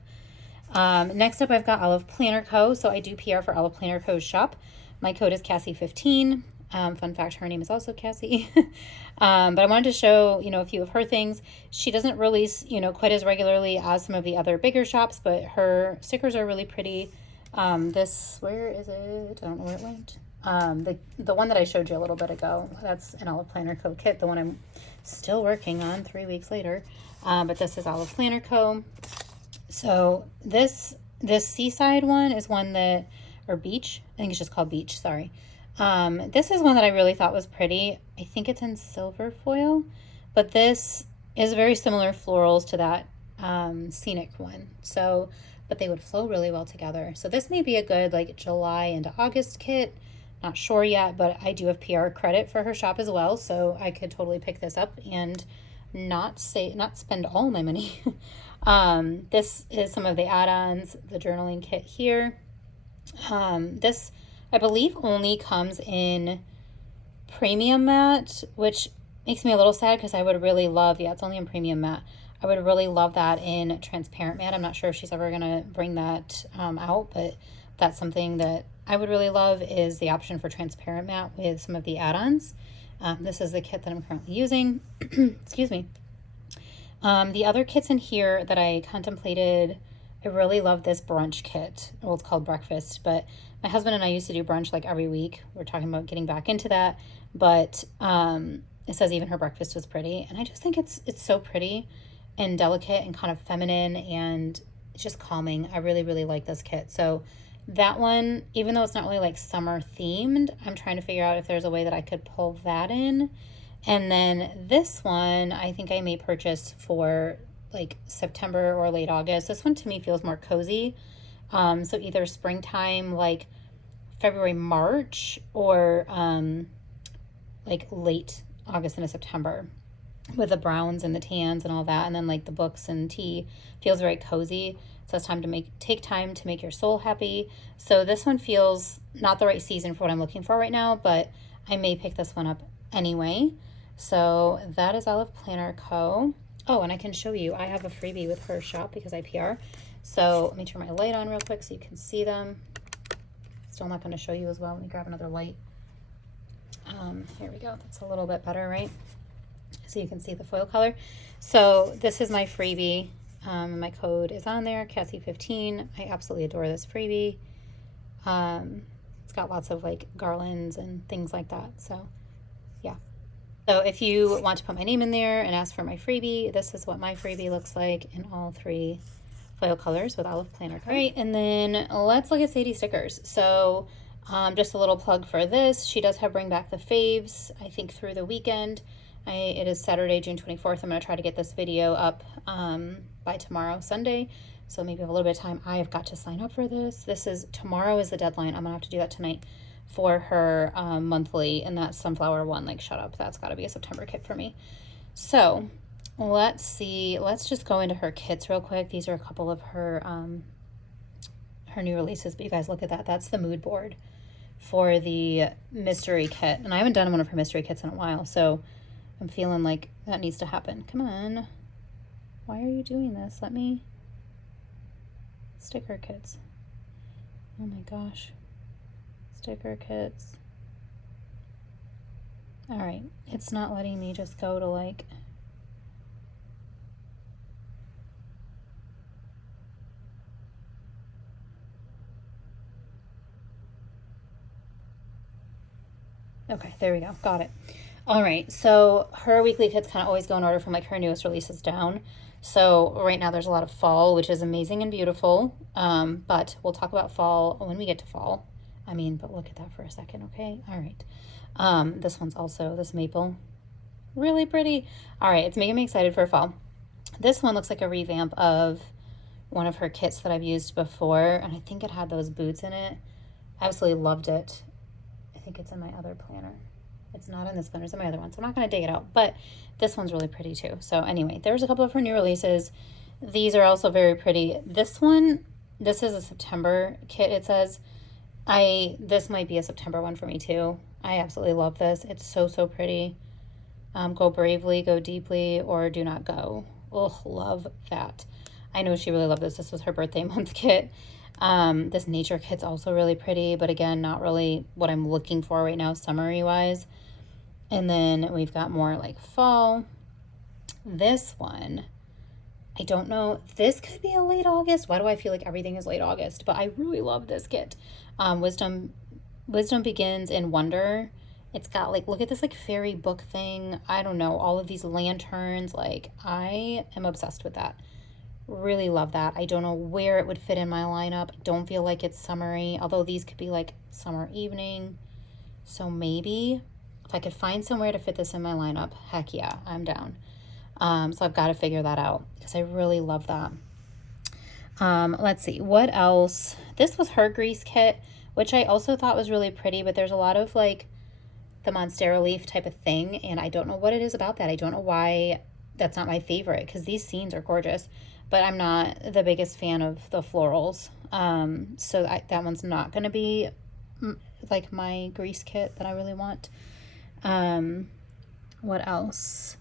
Next up, I've got Olive Planner Co. So I do PR for Olive Planner Co.'s shop. My code is Cassie15. Fun fact, her name is also Cassie. But I wanted to show, a few of her things. She doesn't release, quite as regularly as some of the other bigger shops, but her stickers are really pretty. Where is it? I don't know where it went. The one that I showed you a little bit ago, that's an Olive Planner Co. kit, the one I'm still working on 3 weeks later. But this is Olive Planner Co. So this seaside one is one that, or beach, I think it's just called beach, sorry. This is one that I really thought was pretty. I think it's in silver foil, but this is very similar florals to that scenic one. So, but they would flow really well together. So this may be a good like July into August kit. Not sure yet, but I do have PR credit for her shop as well, so I could totally pick this up and not spend all my money. This is some of the add-ons, the journaling kit here. This I believe only comes in premium matte, which makes me a little sad because I would really love, it's only in premium matte. I would really love that in transparent matte. I'm not sure if she's ever gonna bring that out, but that's something that I would really love, is the option for transparent matte with some of the add-ons. This is the kit that I'm currently using. Excuse me. The other kits in here that I contemplated, I really love this brunch kit. Well, it's called breakfast, but my husband and I used to do brunch like every week. We're talking about getting back into that, but it says even her breakfast was pretty, and I just think it's so pretty and delicate and kind of feminine, and it's just calming. I really, really like this kit. So that one, even though it's not really like summer themed, I'm trying to figure out if there's a way that I could pull that in. And then this one, I think I may purchase for like September or late August. This one to me feels more cozy. So either springtime, like February, March, or like late August into September, with the browns and the tans and all that. And then like the books and tea feels very cozy. So it's time to take time to make your soul happy. So this one feels not the right season for what I'm looking for right now, but I may pick this one up anyway. So that is Olive Planner Co. Oh, and I can show you, I have a freebie with her shop because I PR. So let me turn my light on real quick so you can see them. Still not going to show you as well. Let me grab another light. Here we go. That's a little bit better, right? So you can see the foil color. So this is my freebie. My code is on there, Cassie15. I absolutely adore this freebie. It's got lots of like garlands and things like that. So yeah. So if you want to put my name in there and ask for my freebie, this is what my freebie looks like in all 3 foil colors with Olive Planner. All right, and then let's look at Sadie stickers. So just a little plug for this. She does have Bring Back the Faves, I think, through the weekend. It is Saturday, June 24th. I'm going to try to get this video up by tomorrow, Sunday. So maybe I have a little bit of time. I have got to sign up for this. Tomorrow is the deadline. I'm going to have to do that tonight for her monthly, and that sunflower one, like, shut up. That's got to be a September kit for me. So let's see. Let's just go into her kits real quick. These are a couple of her new releases, but you guys look at that. That's the mood board for the mystery kit, and I haven't done one of her mystery kits in a while, so I'm feeling like that needs to happen. Come on. Why are you doing this? Let me... Sticker kits. Oh my gosh. Sticker kits. Alright. It's not letting me just go to like... Okay, there we go. Got it. All right, so her weekly kits kind of always go in order from like her newest releases down. So right now there's a lot of fall, which is amazing and beautiful. But we'll talk about fall when we get to fall. I mean, but look at that for a second, okay? All right. This one's also this maple. Really pretty. All right, it's making me excited for fall. This one looks like a revamp of one of her kits that I've used before, and I think it had those boots in it. Absolutely loved it. I think it's in my other planner. It's not in this planner, it's in my other one, so I'm not going to dig it out, but this one's really pretty too. So anyway, there's a couple of her new releases. These are also very pretty. This one, this is a September kit, it says. This might be a September one for me too. I absolutely love this. It's so, so pretty. Go bravely, go deeply, or do not go. Oh, love that. I know she really loved this. This was her birthday month kit. This nature kit's also really pretty, but again, not really what I'm looking for right now, summery wise. And then we've got more like fall. This one, I don't know. This could be a late August. Why do I feel like everything is late August? But I really love this kit. Wisdom Begins in Wonder. It's got like, look at this like fairy book thing. I don't know, all of these lanterns. Like, I am obsessed with that. Really love that. I don't know where it would fit in my lineup. I don't feel like it's summery, although these could be like summer evening. So maybe if I could find somewhere to fit this in my lineup, heck yeah, I'm down. So I've got to figure that out because I really love that. Let's see, what else? This was her grease kit, which I also thought was really pretty, but there's a lot of like the Monstera leaf type of thing, and I don't know what it is about that. I don't know why that's not my favorite, because these scenes are gorgeous, but I'm not the biggest fan of the florals. So that one's not going to be like my grease kit that I really want. What else?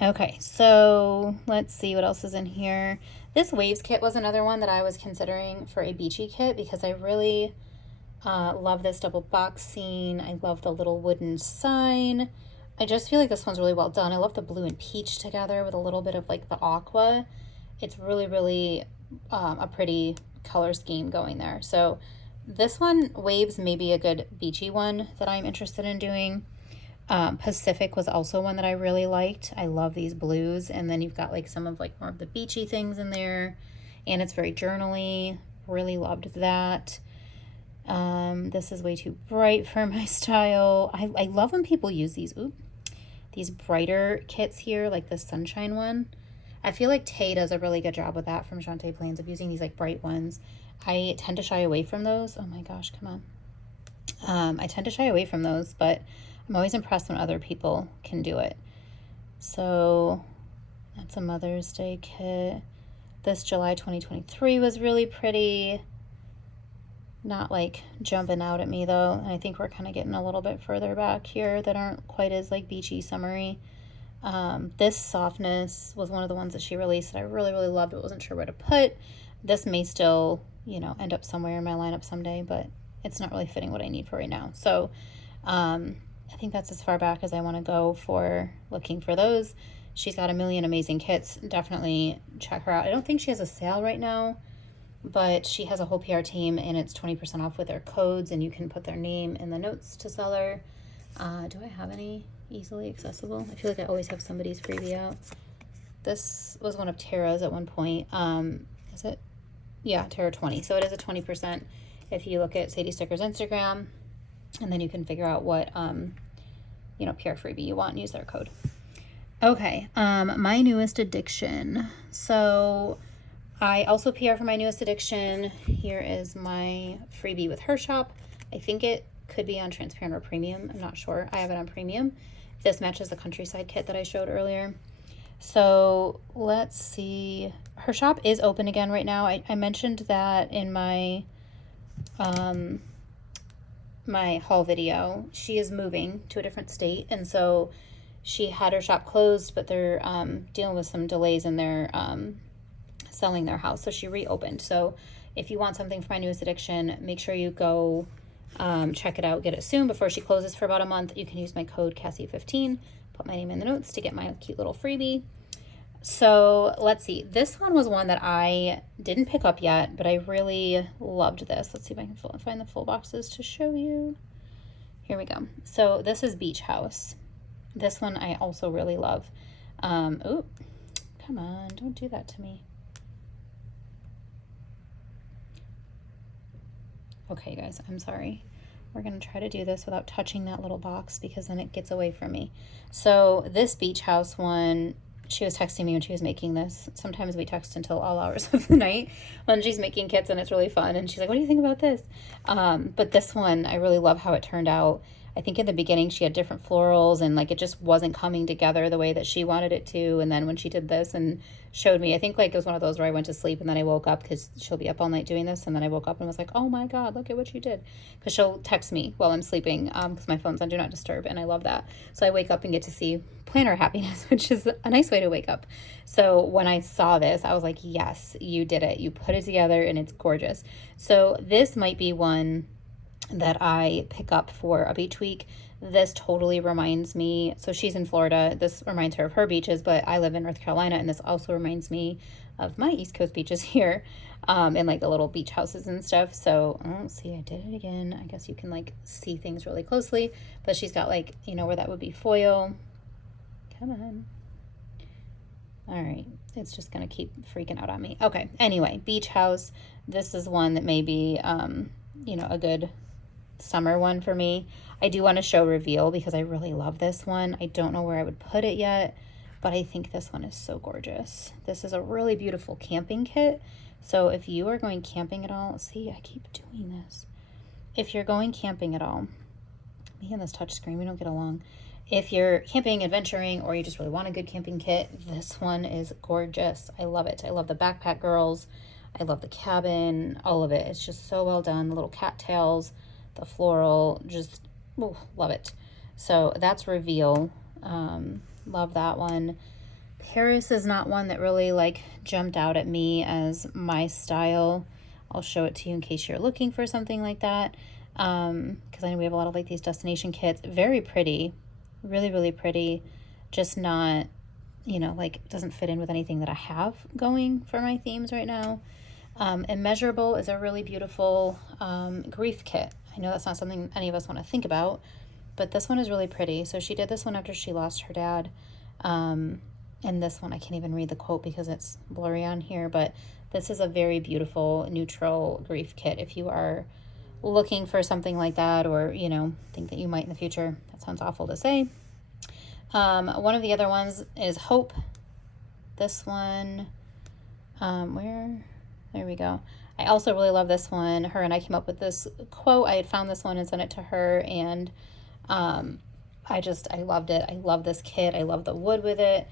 Okay, so let's see what else is in here. This Waves kit was another one that I was considering for a beachy kit because I really love this double box scene. I love the little wooden sign. I just feel like this one's really well done. I love the blue and peach together with a little bit of like the aqua. It's really, really a pretty color scheme going there. So this one, Waves, may be a good beachy one that I'm interested in doing. Pacific was also one that I really liked. I love these blues, and then you've got like some of like more of the beachy things in there, and it's very journaly. Really loved that. This is way too bright for my style. I love when people use these brighter kits here, like the sunshine one. I feel like Tay does a really good job with that from Shantae Plans of using these like bright ones. I tend to shy away from those. Oh my gosh, come on. I tend to shy away from those, but I'm always impressed when other people can do it. So that's a Mother's Day kit. This July 2023 was really pretty. Not like jumping out at me though. And I think we're kind of getting a little bit further back here that aren't quite as like beachy summery. This Softness was one of the ones that she released that I really, really loved, but wasn't sure where to put. This may still, you know, end up somewhere in my lineup someday, but it's not really fitting what I need for right now. So I think that's as far back as I want to go for looking for those. She's got a million amazing kits. Definitely check her out. I don't think she has a sale right now, but she has a whole PR team, and it's 20% off with their codes, and you can put their name in the notes to seller. Do I have any easily accessible? I feel like I always have somebody's freebie out. This was one of Tara's at one point. Is it? Yeah, Tara 20. So it is a 20% if you look at Sadie Sticker's Instagram, and then you can figure out what, you know, PR freebie you want and use their code. Okay, my newest addiction. So I also PR for my newest addiction. Here is my freebie with her shop. I think it could be on Transparent or Premium. I'm not sure. I have it on Premium. This matches the Countryside kit that I showed earlier. So let's see. Her shop is open again right now. I mentioned that in my my haul video. She is moving to a different state, and so she had her shop closed, but they're dealing with some delays in their selling their house, so she reopened. So if you want something for my newest addiction, make sure you go check it out, get it soon before she closes for about a month. You can use my code Cassie15, put my name in the notes to get my cute little freebie. So let's see, this one was one that I didn't pick up yet, but I really loved this. Let's see if I can find the full boxes to show you. Here we go. So this is Beach House. This one I also really love. Oh, come on, don't do that to me. Okay, you guys, I'm sorry. We're going to try to do this without touching that little box because then it gets away from me. So this beach house one, she was texting me when she was making this. Sometimes we text until all hours of the night when she's making kits, and it's really fun. And she's like, what do you think about this? But this one, I really love how it turned out. I think in the beginning she had different florals and like it just wasn't coming together the way that she wanted it to. And then when she did this and showed me, I think like it was one of those where I went to sleep and then I woke up because she'll be up all night doing this. And then I woke up and was like, oh my God, look at what you did. Because she'll text me while I'm sleeping because my phone's on Do Not Disturb, and I love that. So I wake up and get to see planner happiness, which is a nice way to wake up. So when I saw this, I was like, yes, you did it. You put it together and it's gorgeous. So this might be one that I pick up for a beach week. This totally reminds me, so she's in Florida, this reminds her of her beaches, but I live in North Carolina, and this also reminds me of my East Coast beaches here, and like the little beach houses and stuff. So, oh, see, I did it again. I guess you can like see things really closely, but she's got like, you know, where that would be foil. Come on. All right, it's just gonna keep freaking out on me. Okay, anyway, beach house. This is one that may be, you know, a good summer one for me. I do want to show reveal because I really love this one. I don't know where I would put it yet, but I think this one is so gorgeous. This is a really beautiful camping kit. So if you are going camping at all, see, I keep doing this. If you're going camping at all, me and this touch screen, we don't get along. If you're camping, adventuring, or you just really want a good camping kit, this one is gorgeous. I love it. I love the backpack girls. I love the cabin, all of it. It's just so well done. The little cattails, the floral, just love it. So that's reveal. Love that one. Paris is not one that really like jumped out at me as my style. I'll show it to you in case you're looking for something like that, because I know we have a lot of like these destination kits. Very pretty, really, really pretty, just not, you know, like doesn't fit in with anything that I have going for my themes right now. Immeasurable is a really beautiful grief kit. I know that's not something any of us want to think about, but this one is really pretty. So she did this one after she lost her dad. And this one, I can't even read the quote because it's blurry on here, but this is a very beautiful neutral grief kit. If you are looking for something like that, or, you know, think that you might in the future, that sounds awful to say. One of the other ones is Hope. This one, there we go. I also really love this one. Her and I came up with this quote. I had found this one and sent it to her, and I loved it. I love this kit. I love the wood with it.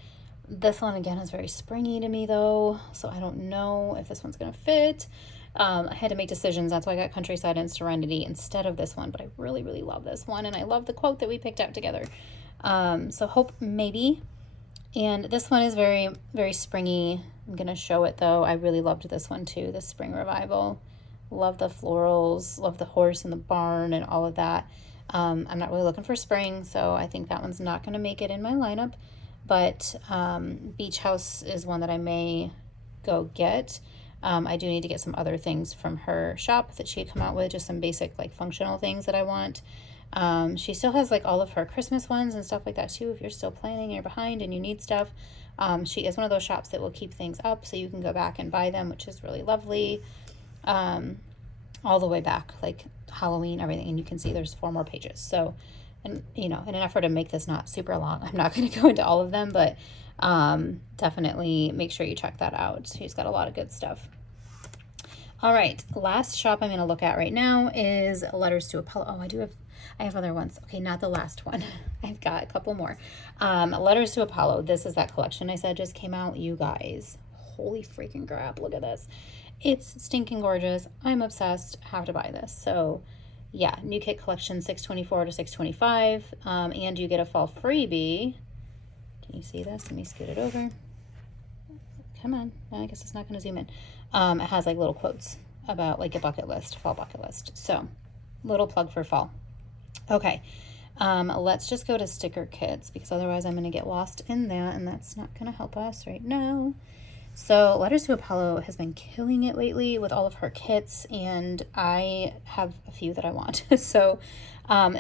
This one, again, is very springy to me, though, so I don't know if this one's going to fit. I had to make decisions. That's why I got Countryside and Serenity instead of this one, but I really, really love this one, and I love the quote that we picked out together. So Hope, maybe. And this one is very, very springy. I'm going to show it, though. I really loved this one, too, the Spring Revival. Love the florals, love the horse and the barn and all of that. I'm not really looking for spring, so I think that one's not going to make it in my lineup. But Beach House is one that I may go get. I do need to get some other things from her shop that she had come out with, just some basic, like, functional things that I want. She still has like all of her Christmas ones and stuff like that too. If you're still planning and you're behind and you need stuff, she is one of those shops that will keep things up so you can go back and buy them, which is really lovely. All the way back, like Halloween, everything, and you can see there's 4 more pages. So, and you know, in an effort to make this not super long, I'm not going to go into all of them, but definitely make sure you check that out. She's got a lot of good stuff. All right, last shop I'm going to look at right now is Letters to Apollo. Oh, I have other ones. Okay, not the last one. I've got a couple more. Letters to Apollo. This is that collection I said just came out. You guys, holy freaking crap, look at this. It's stinking gorgeous. I'm obsessed. Have to buy this. So yeah, new kit collection, $6.24 to $6.25. And you get a fall freebie. Can you see this? Let me scoot it over. Come on. I guess it's not going to zoom in. It has like little quotes about like a bucket list, fall bucket list. So little plug for fall. Okay, let's just go to sticker kits because otherwise I'm going to get lost in that, and that's not going to help us right now. So Letters to Apollo has been killing it lately with all of her kits, and I have a few that I want. So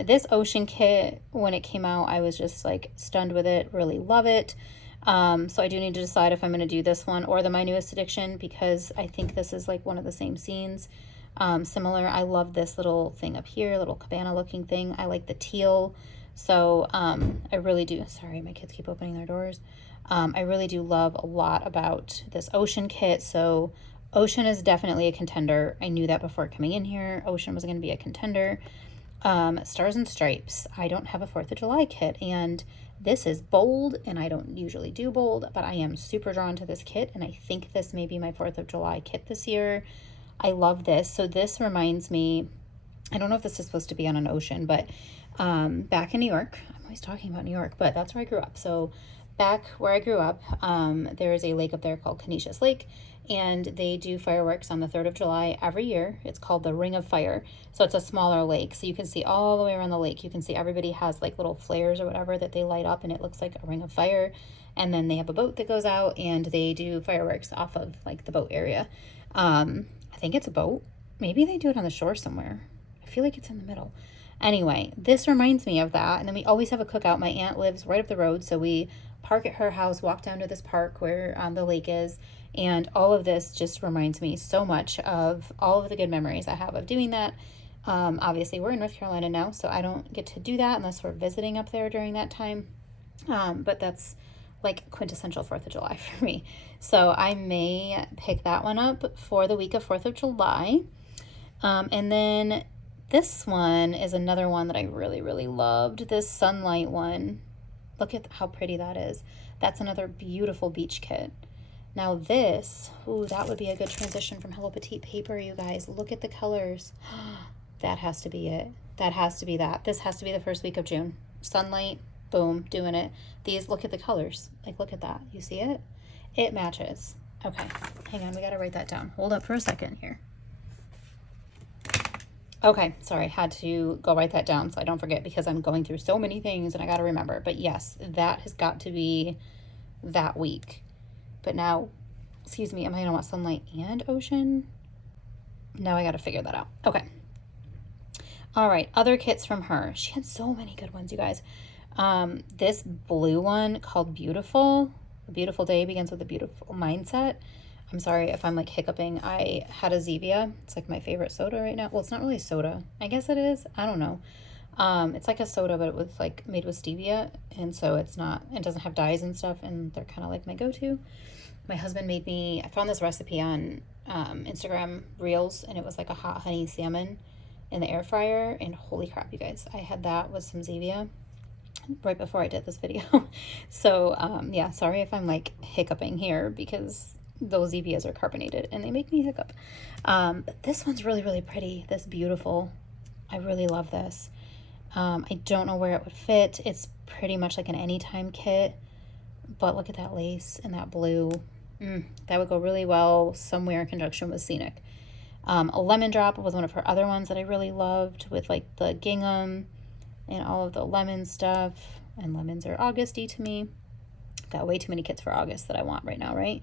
this ocean kit, when it came out, I was just like stunned with it, really love it. So I do need to decide if I'm going to do this one or the My Newest Addiction, because I think this is like one of the same scenes. Similar, I love this little thing up here, little cabana looking thing. I like the teal. So I really do. Sorry, my kids keep opening their doors. I really do love a lot about this Ocean kit. So Ocean is definitely a contender. I knew that before coming in here. Ocean was going to be a contender. Stars and Stripes. I don't have a 4th of July kit, and this is bold, and I don't usually do bold, but I am super drawn to this kit, and I think this may be my 4th of July kit this year. I love this. So this reminds me, I don't know if this is supposed to be on an ocean, but back in New York, I'm always talking about New York, but that's where I grew up. So back where I grew up, there is a lake up there called Canisius Lake, and they do fireworks on the 3rd of July every year. It's called the Ring of Fire. So it's a smaller lake. So you can see all the way around the lake. You can see everybody has like little flares or whatever that they light up, and it looks like a ring of fire. And then they have a boat that goes out, and they do fireworks off of like the boat area. I think it's a boat. Maybe they do it on the shore somewhere. I feel like it's in the middle. Anyway, this reminds me of that. And then we always have a cookout. My aunt lives right up the road, so we park at her house, walk down to this park where the lake is, and all of this just reminds me so much of all of the good memories I have of doing that. Obviously, we're in North Carolina now, so I don't get to do that unless we're visiting up there during that time. But that's like quintessential 4th of July for me. So I may pick that one up for the week of 4th of July. And then this one is another one that I really, really loved. This Sunlight one. Look at how pretty that is. That's another beautiful beach kit. Now this, ooh, that would be a good transition from Hello Petite paper, you guys. Look at the colors. That has to be it. That has to be that. This has to be the first week of June. Sunlight, boom, doing it. These, look at the colors. Like, look at that. You see it? It matches. Okay, hang on. We got to write that down. Hold up for a second here. Okay, sorry, had to go write that down so I don't forget because I'm going through so many things and I got to remember. But yes, that has got to be that week. But now, excuse me, am I going to want Sunlight and Ocean? Now I got to figure that out. Okay. All right, other kits from her. She had so many good ones, you guys. This blue one called Beautiful. A beautiful day begins with a beautiful mindset. I'm sorry if I'm like hiccuping. I had a Zevia. It's like my favorite soda right now. Well, it's not really soda. I guess it is. I don't know. It's like a soda, but it was like made with stevia. And so it's not, it doesn't have dyes and stuff. And they're kind of like my go-to. My husband made me, I found this recipe on Instagram Reels, and it was like a hot honey salmon in the air fryer. And holy crap, you guys, I had that with some Zevia right before I did this video. So yeah, sorry if I'm like hiccuping here because those Zevias are carbonated and they make me hiccup. But this one's really, really pretty. This Beautiful. I really love this. I don't know where it would fit. It's pretty much like an anytime kit, but look at that lace and that blue. That would go really well somewhere in conjunction with Scenic. A Lemon Drop was one of her other ones that I really loved with like the gingham and all of the lemon stuff. And lemons are Augusty to me. Got way too many kits for August that I want right now, right?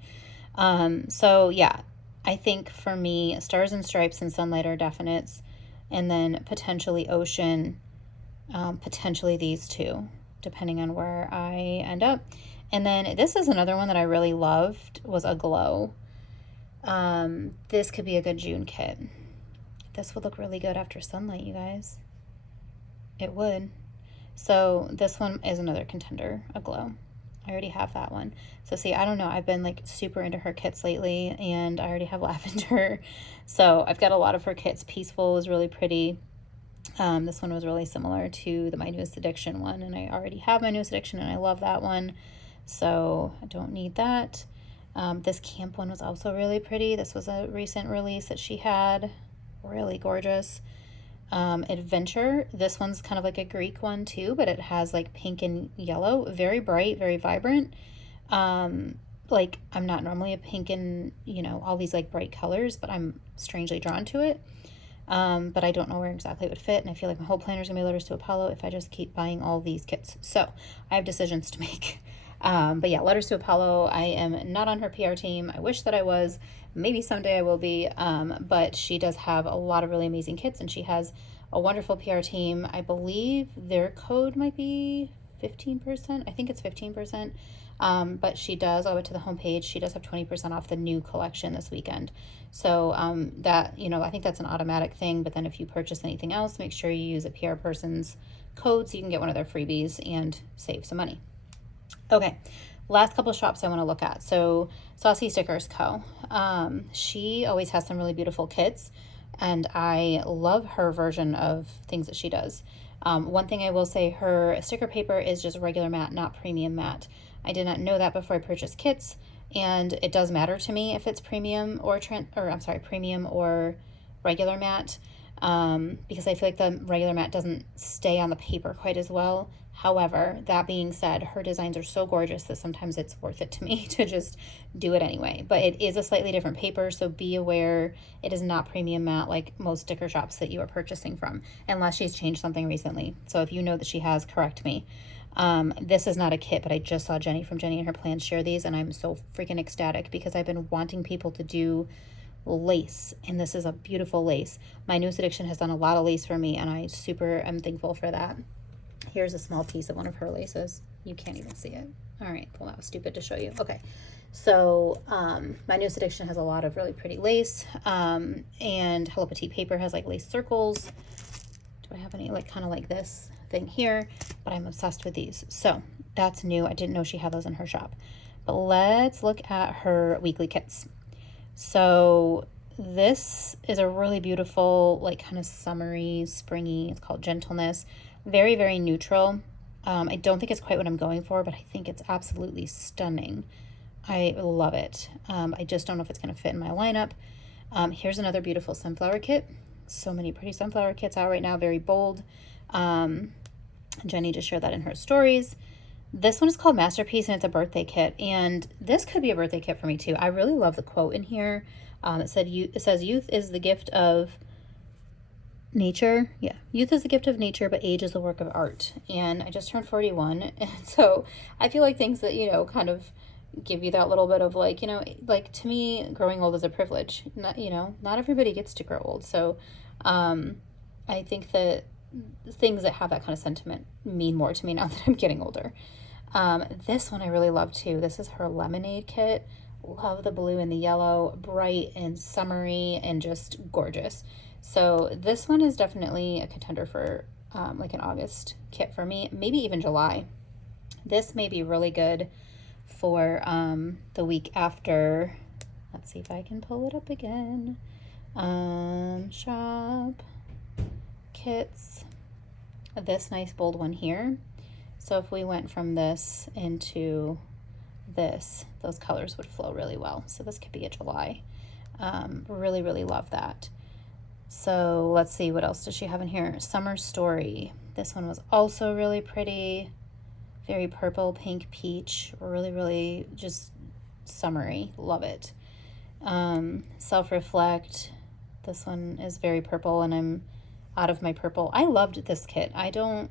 So yeah, I think for me, Stars and Stripes and Sunlight are definites, and then potentially Ocean, potentially these two, depending on where I end up. And then this is another one that I really loved, was a Glow. This could be a good June kit. This would look really good after Sunlight, you guys. It would. So this one is another contender, a Glow. I already have that one. So see, I don't know. I've been like super into her kits lately, and I already have Lavender. So I've got a lot of her kits. Peaceful was really pretty. This one was really similar to the My Newest Addiction one, and I already have My Newest Addiction, and I love that one. So I don't need that. This Camp one was also really pretty. This was a recent release that she had. Really gorgeous. Adventure, this one's kind of like a Greek one too, but it has like pink and yellow, very bright, very vibrant. Like I'm not normally a pink and, you know, all these like bright colors, but I'm strangely drawn to it. But I don't know where exactly it would fit, and I feel like my whole planner is gonna be Letters to Apollo if I just keep buying all these kits. So I have decisions to make. But yeah, Letters to Apollo, I am not on her PR team. I wish that I was. Maybe someday I will be, but she does have a lot of really amazing kits, and she has a wonderful PR team. I believe their code might be 15%. I think it's 15%. But she does, I went to the homepage, she does have 20% off the new collection this weekend. So that, you know, I think that's an automatic thing. But then if you purchase anything else, make sure you use a PR person's code so you can get one of their freebies and save some money. Okay, last couple shops I want to look at. So Saucy Stickers Co. She always has some really beautiful kits, and I love her version of things that she does. One thing I will say, her sticker paper is just regular matte, not premium matte. I did not know that before I purchased kits, and it does matter to me if it's premium or premium or regular matte, because I feel like the regular matte doesn't stay on the paper quite as well. However, that being said, her designs are so gorgeous that sometimes it's worth it to me to just do it anyway. But it is a slightly different paper, so be aware it is not premium matte like most sticker shops that you are purchasing from, unless she's changed something recently. So if you know that she has, correct me. This is not a kit, but I just saw Jenny from Jenny and Her Plans share these, and I'm so freaking ecstatic because I've been wanting people to do lace, and this is a beautiful lace. My newest addiction has done a lot of lace for me, and I super am thankful for that. Here's a small piece of one of her laces. You can't even see it. All right, well, that was stupid to show you. Okay, so my newest addiction has a lot of really pretty lace, and Hello Petite paper has like lace circles. Do I have any like kind of like this thing here? But I'm obsessed with these. So that's new. I didn't know she had those in her shop. But let's look at her weekly kits. So this is a really beautiful, like kind of summery, springy, it's called Gentleness. Very, very neutral. I don't think it's quite what I'm going for, but I think it's absolutely stunning. I love it. I just don't know if it's going to fit in my lineup. Here's another beautiful sunflower kit. So many pretty sunflower kits out right now, very bold. Jenny just shared that in her stories. This one is called Masterpiece, and it's a birthday kit, and this could be a birthday kit for me too. I really love the quote in here. It says, "Youth is the gift of nature." Yeah, youth is the gift of nature, but age is the work of art. And I just turned 41, and so I feel like things that, you know, kind of give you that little bit of like, you know, like to me, growing old is a privilege. Not, you know, not everybody gets to grow old. So I think that things that have that kind of sentiment mean more to me now that I'm getting older. This one I really love too. This is her lemonade kit. Love the blue and the yellow, bright and summery and just gorgeous. So this one is definitely a contender for like an August kit for me, maybe even July. This may be really good for the week after. Let's see if I can pull it up again. Shop kits, this nice bold one here. So if we went from this into this, those colors would flow really well. So this could be a July. Really, really love that. So let's see, what else does she have in here? Summer Story. This one was also really pretty. Very purple, pink, peach. Really, really just summery. Love it. Self-Reflect. This one is very purple, and I'm out of my purple. I loved this kit. I'm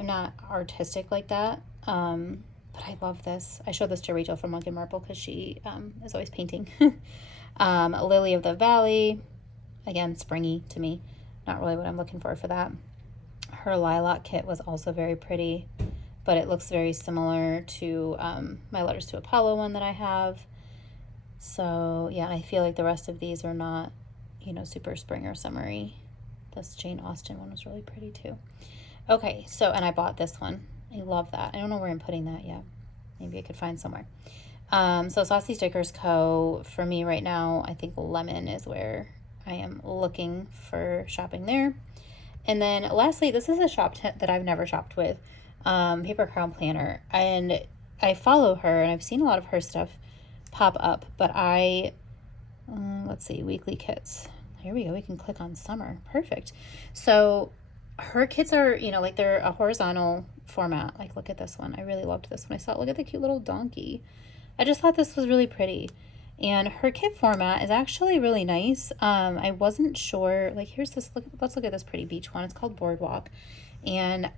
not artistic like that, but I love this. I showed this to Rachel from Monk and Marble because she is always painting. Lily of the Valley. Again, springy to me. Not really what I'm looking for that. Her lilac kit was also very pretty, but it looks very similar to my Letters to Apollo one that I have. So yeah, I feel like the rest of these are not, you know, super spring or summery. This Jane Austen one was really pretty too. Okay, so, and I bought this one. I love that. I don't know where I'm putting that yet. Maybe I could find somewhere. So Saucy Stickers Co. for me right now, I think lemon is where I am looking for shopping there. And then lastly, this is a shop that I've never shopped with, Paper Crown Planner. And I follow her, and I've seen a lot of her stuff pop up, but let's see, weekly kits. Here we go. We can click on summer. Perfect. So her kits are, you know, like they're a horizontal format. Like, look at this one. I really loved this one. I saw it. Look at the cute little donkey. I just thought this was really pretty. And her kit format is actually really nice. I wasn't sure, like, here's this, let's look at this pretty beach one. It's called Boardwalk. And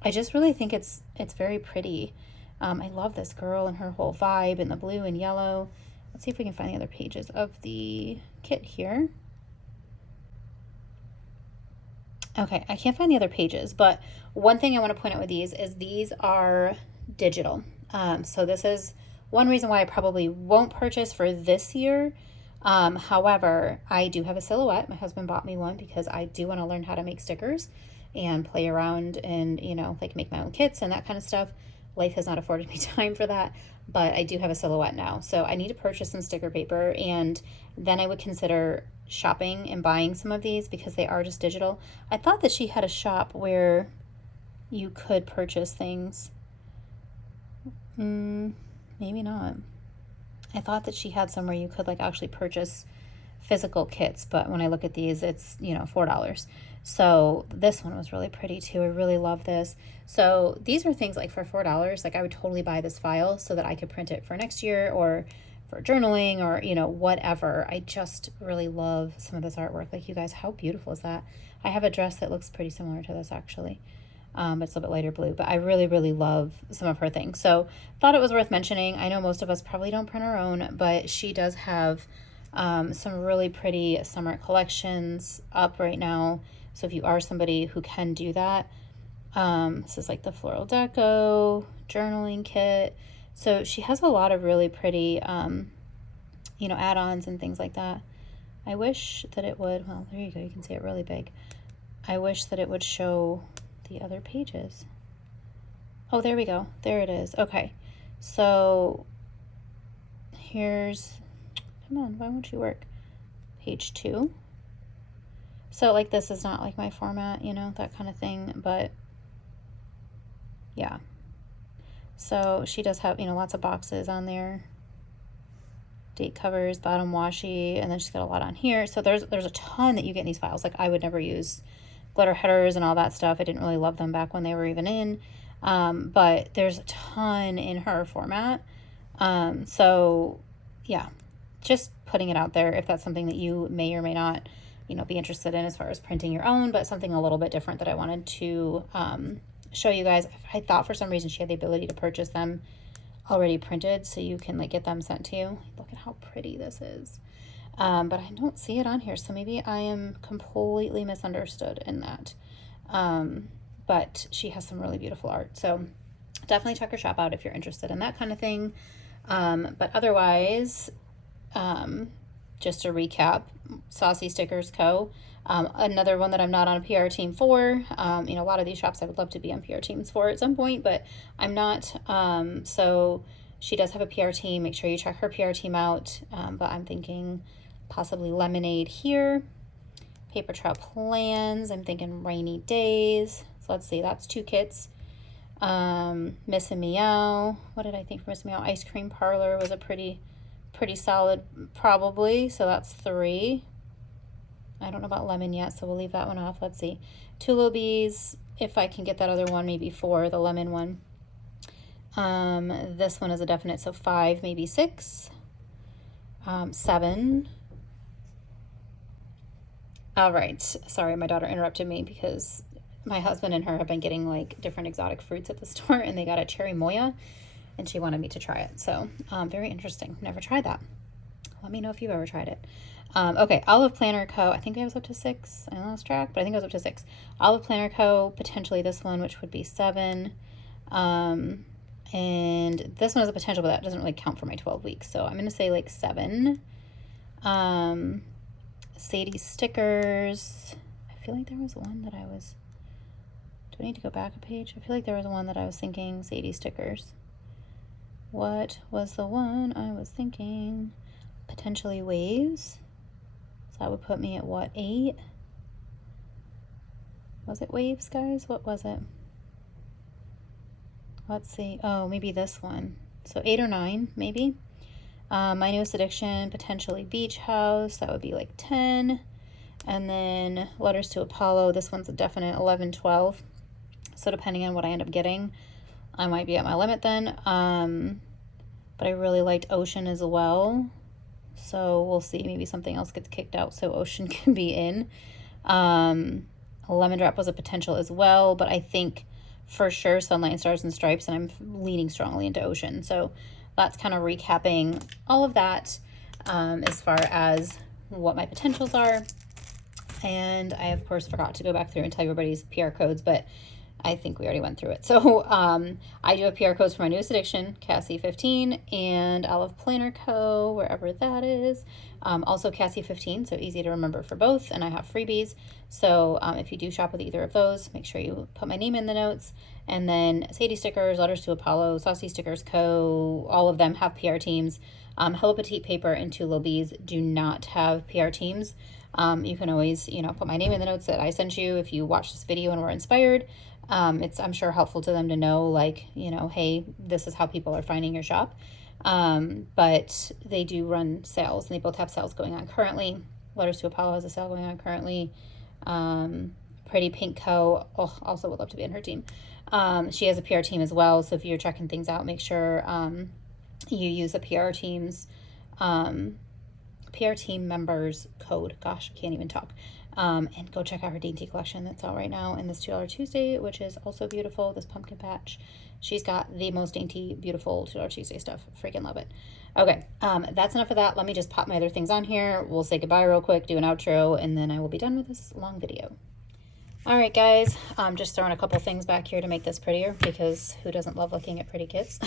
I just really think it's very pretty. I love this girl and her whole vibe and the blue and yellow. Let's see if we can find the other pages of the kit here. Okay, I can't find the other pages, but one thing I want to point out with these is these are digital. So this is one reason why I probably won't purchase for this year. However, I do have a silhouette. My husband bought me one because I do want to learn how to make stickers and play around and, you know, like make my own kits and that kind of stuff. Life has not afforded me time for that, but I do have a silhouette now. So I need to purchase some sticker paper, and then I would consider shopping and buying some of these because they are just digital. I thought that she had a shop where you could purchase things. Maybe not. I thought that she had somewhere you could like actually purchase physical kits, but when I look at these, it's, you know, $4. So this one was really pretty too. I really love this. So these are things like for $4, like I would totally buy this file so that I could print it for next year or for journaling or, you know, whatever. I just really love some of this artwork. Like, you guys, how beautiful is that? I have a dress that looks pretty similar to this actually. It's a little bit lighter blue, but I really, really love some of her things. So thought it was worth mentioning. I know most of us probably don't print our own, but she does have some really pretty summer collections up right now. So if you are somebody who can do that, this is like the floral deco journaling kit. So she has a lot of really pretty, you know, add-ons and things like that. I wish that it would, well, there you go. You can see it really big. I wish that it would show the other pages. Oh, there we go. There it is. Okay. So here's, come on, why won't you work? Page 2. So like this is not like my format, you know, that kind of thing, but yeah. So she does have, you know, lots of boxes on there. Date covers, bottom washi, and then she's got a lot on here. So there's a ton that you get in these files. Like I would never use glitter headers and all that stuff. I didn't really love them back when they were even in. But there's a ton in her format. So yeah, just putting it out there if that's something that you may or may not, you know, be interested in as far as printing your own, but something a little bit different that I wanted to show you guys. I thought for some reason she had the ability to purchase them already printed so you can like get them sent to you. Look at how pretty this is. But I don't see it on here, so maybe I am completely misunderstood in that. But she has some really beautiful art, so definitely check her shop out if you're interested in that kind of thing. But otherwise, just to recap, Saucy Stickers Co. Another one that I'm not on a PR team for. You know, a lot of these shops I would love to be on PR teams for at some point, but I'm not. So she does have a PR team. Make sure you check her PR team out. But I'm thinking possibly Lemonade here. Paper Trail Plans. I'm thinking Rainy Days. So let's see, that's 2 kits. Miss and Meow. What did I think for Miss Meow? Ice Cream Parlor was a pretty solid probably. So that's 3. I don't know about Lemon yet, so we'll leave that one off. Let's see. 2 Lil Bees. If I can get that other one, maybe 4, the lemon one. This one is a definite, so 5, maybe 6. 7. All right. Sorry, my daughter interrupted me because my husband and her have been getting like different exotic fruits at the store, and they got a cherry moya, and she wanted me to try it. So very interesting. Never tried that. Let me know if you've ever tried it. Okay, Olive Planner Co. I think I was up to 6. I lost track, but I think I was up to 6. Olive Planner Co. Potentially this one, which would be 7. And this one has a potential, but that doesn't really count for my 12 weeks. So I'm going to say like 7. Sadie Stickers. I feel like there was one that I was... Do I need to go back a page? I feel like there was one that I was thinking Sadie Stickers. What was the one I was thinking? Potentially Waves. So that would put me at what, 8? Was it Waves, guys? What was it? Let's see. Oh, maybe this one. So 8 or 9, maybe. My Newest Addiction, potentially Beach House. That would be like 10. And then Letters to Apollo. This one's a definite 11, 12. So depending on what I end up getting, I might be at my limit then. But I really liked Ocean as well. So we'll see. Maybe something else gets kicked out so Ocean can be in. Lemon Drop was a potential as well. But I think for sure Sunlight, Stars, and Stripes. And I'm leaning strongly into Ocean. So that's kind of recapping all of that as far as what my potentials are. And I, of course, forgot to go back through and tell everybody's PR codes, but I think we already went through it. So I do have PR codes for my newest addiction, Cassie15, and Olive Planner Co., wherever that is. Also Cassie15, so easy to remember for both. And I have freebies. So if you do shop with either of those, make sure you put my name in the notes. And then Sadie stickers, Letters to Apollo, Saucy Stickers Co., all of them have PR teams. Hello Petite Paper and 2 Lil Bees do not have PR teams. You can always, put my name in the notes that I sent you if you watch this video and were inspired. It's, I'm sure, helpful to them to know, like, hey, this is how people are finding your shop. But they do run sales, and they both have sales going on currently. Letters to Apollo has a sale going on currently. Pretty Pink Co. Also would love to be on her team. She has a PR team as well, so if you're checking things out, make sure you use the PR team's PR team members code. Gosh, I can't even talk. And go check out her dainty collection that's out right now. And this $2 Tuesday, which is also beautiful. This pumpkin patch. She's got the most dainty, beautiful $2 Tuesday stuff. Freaking love it. Okay, that's enough of that. Let me just pop my other things on here. We'll say goodbye real quick, do an outro, and then I will be done with this long video. All right, guys, I'm just throwing a couple things back here to make this prettier, because who doesn't love looking at pretty kids?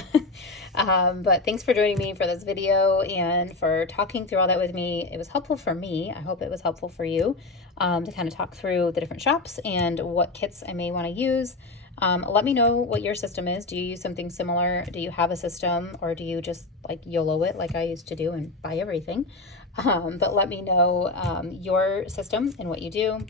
But thanks for joining me for this video and for talking through all that with me. It was helpful for me. I hope it was helpful for you to kind of talk through the different shops and what kits I may want to use. Let me know what your system is. Do you use something similar? Do you have a system, or do you just like YOLO it like I used to do and buy everything? But let me know your system and what you do,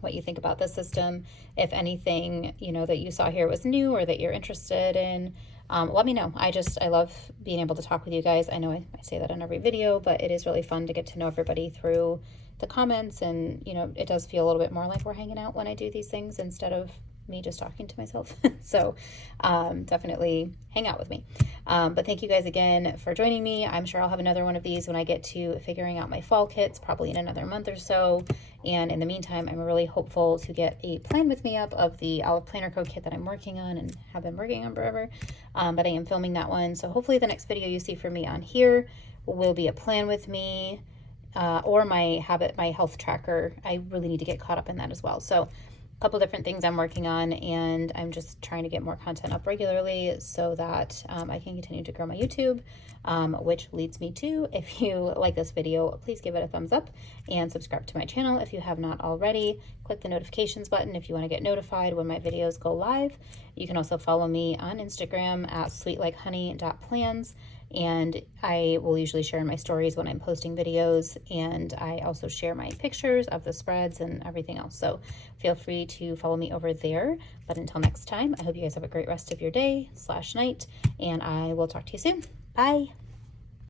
what you think about this system. If anything, that you saw here was new or that you're interested in, let me know. I love being able to talk with you guys. I know I say that in every video, but it is really fun to get to know everybody through the comments. And, it does feel a little bit more like we're hanging out when I do these things instead of me just talking to myself. So definitely hang out with me. But thank you guys again for joining me. I'm sure I'll have another one of these when I get to figuring out my fall kits, probably in another month or so. And in the meantime, I'm really hopeful to get a plan with me up of the Olive Planner Co. kit that I'm working on and have been working on forever. But I am filming that one. So hopefully the next video you see from me on here will be a plan with me or my health tracker. I really need to get caught up in that as well. So couple different things I'm working on, and I'm just trying to get more content up regularly so that I can continue to grow my YouTube, which leads me to, if you like this video, please give it a thumbs up and subscribe to my channel if you have not already. Click the notifications button if you want to get notified when my videos go live. You can also follow me on Instagram at sweetlikehoney.plans. And I will usually share in my stories when I'm posting videos, and I also share my pictures of the spreads and everything else. So feel free to follow me over there. But until next time, I hope you guys have a great rest of your day/night, and I will talk to you soon. Bye.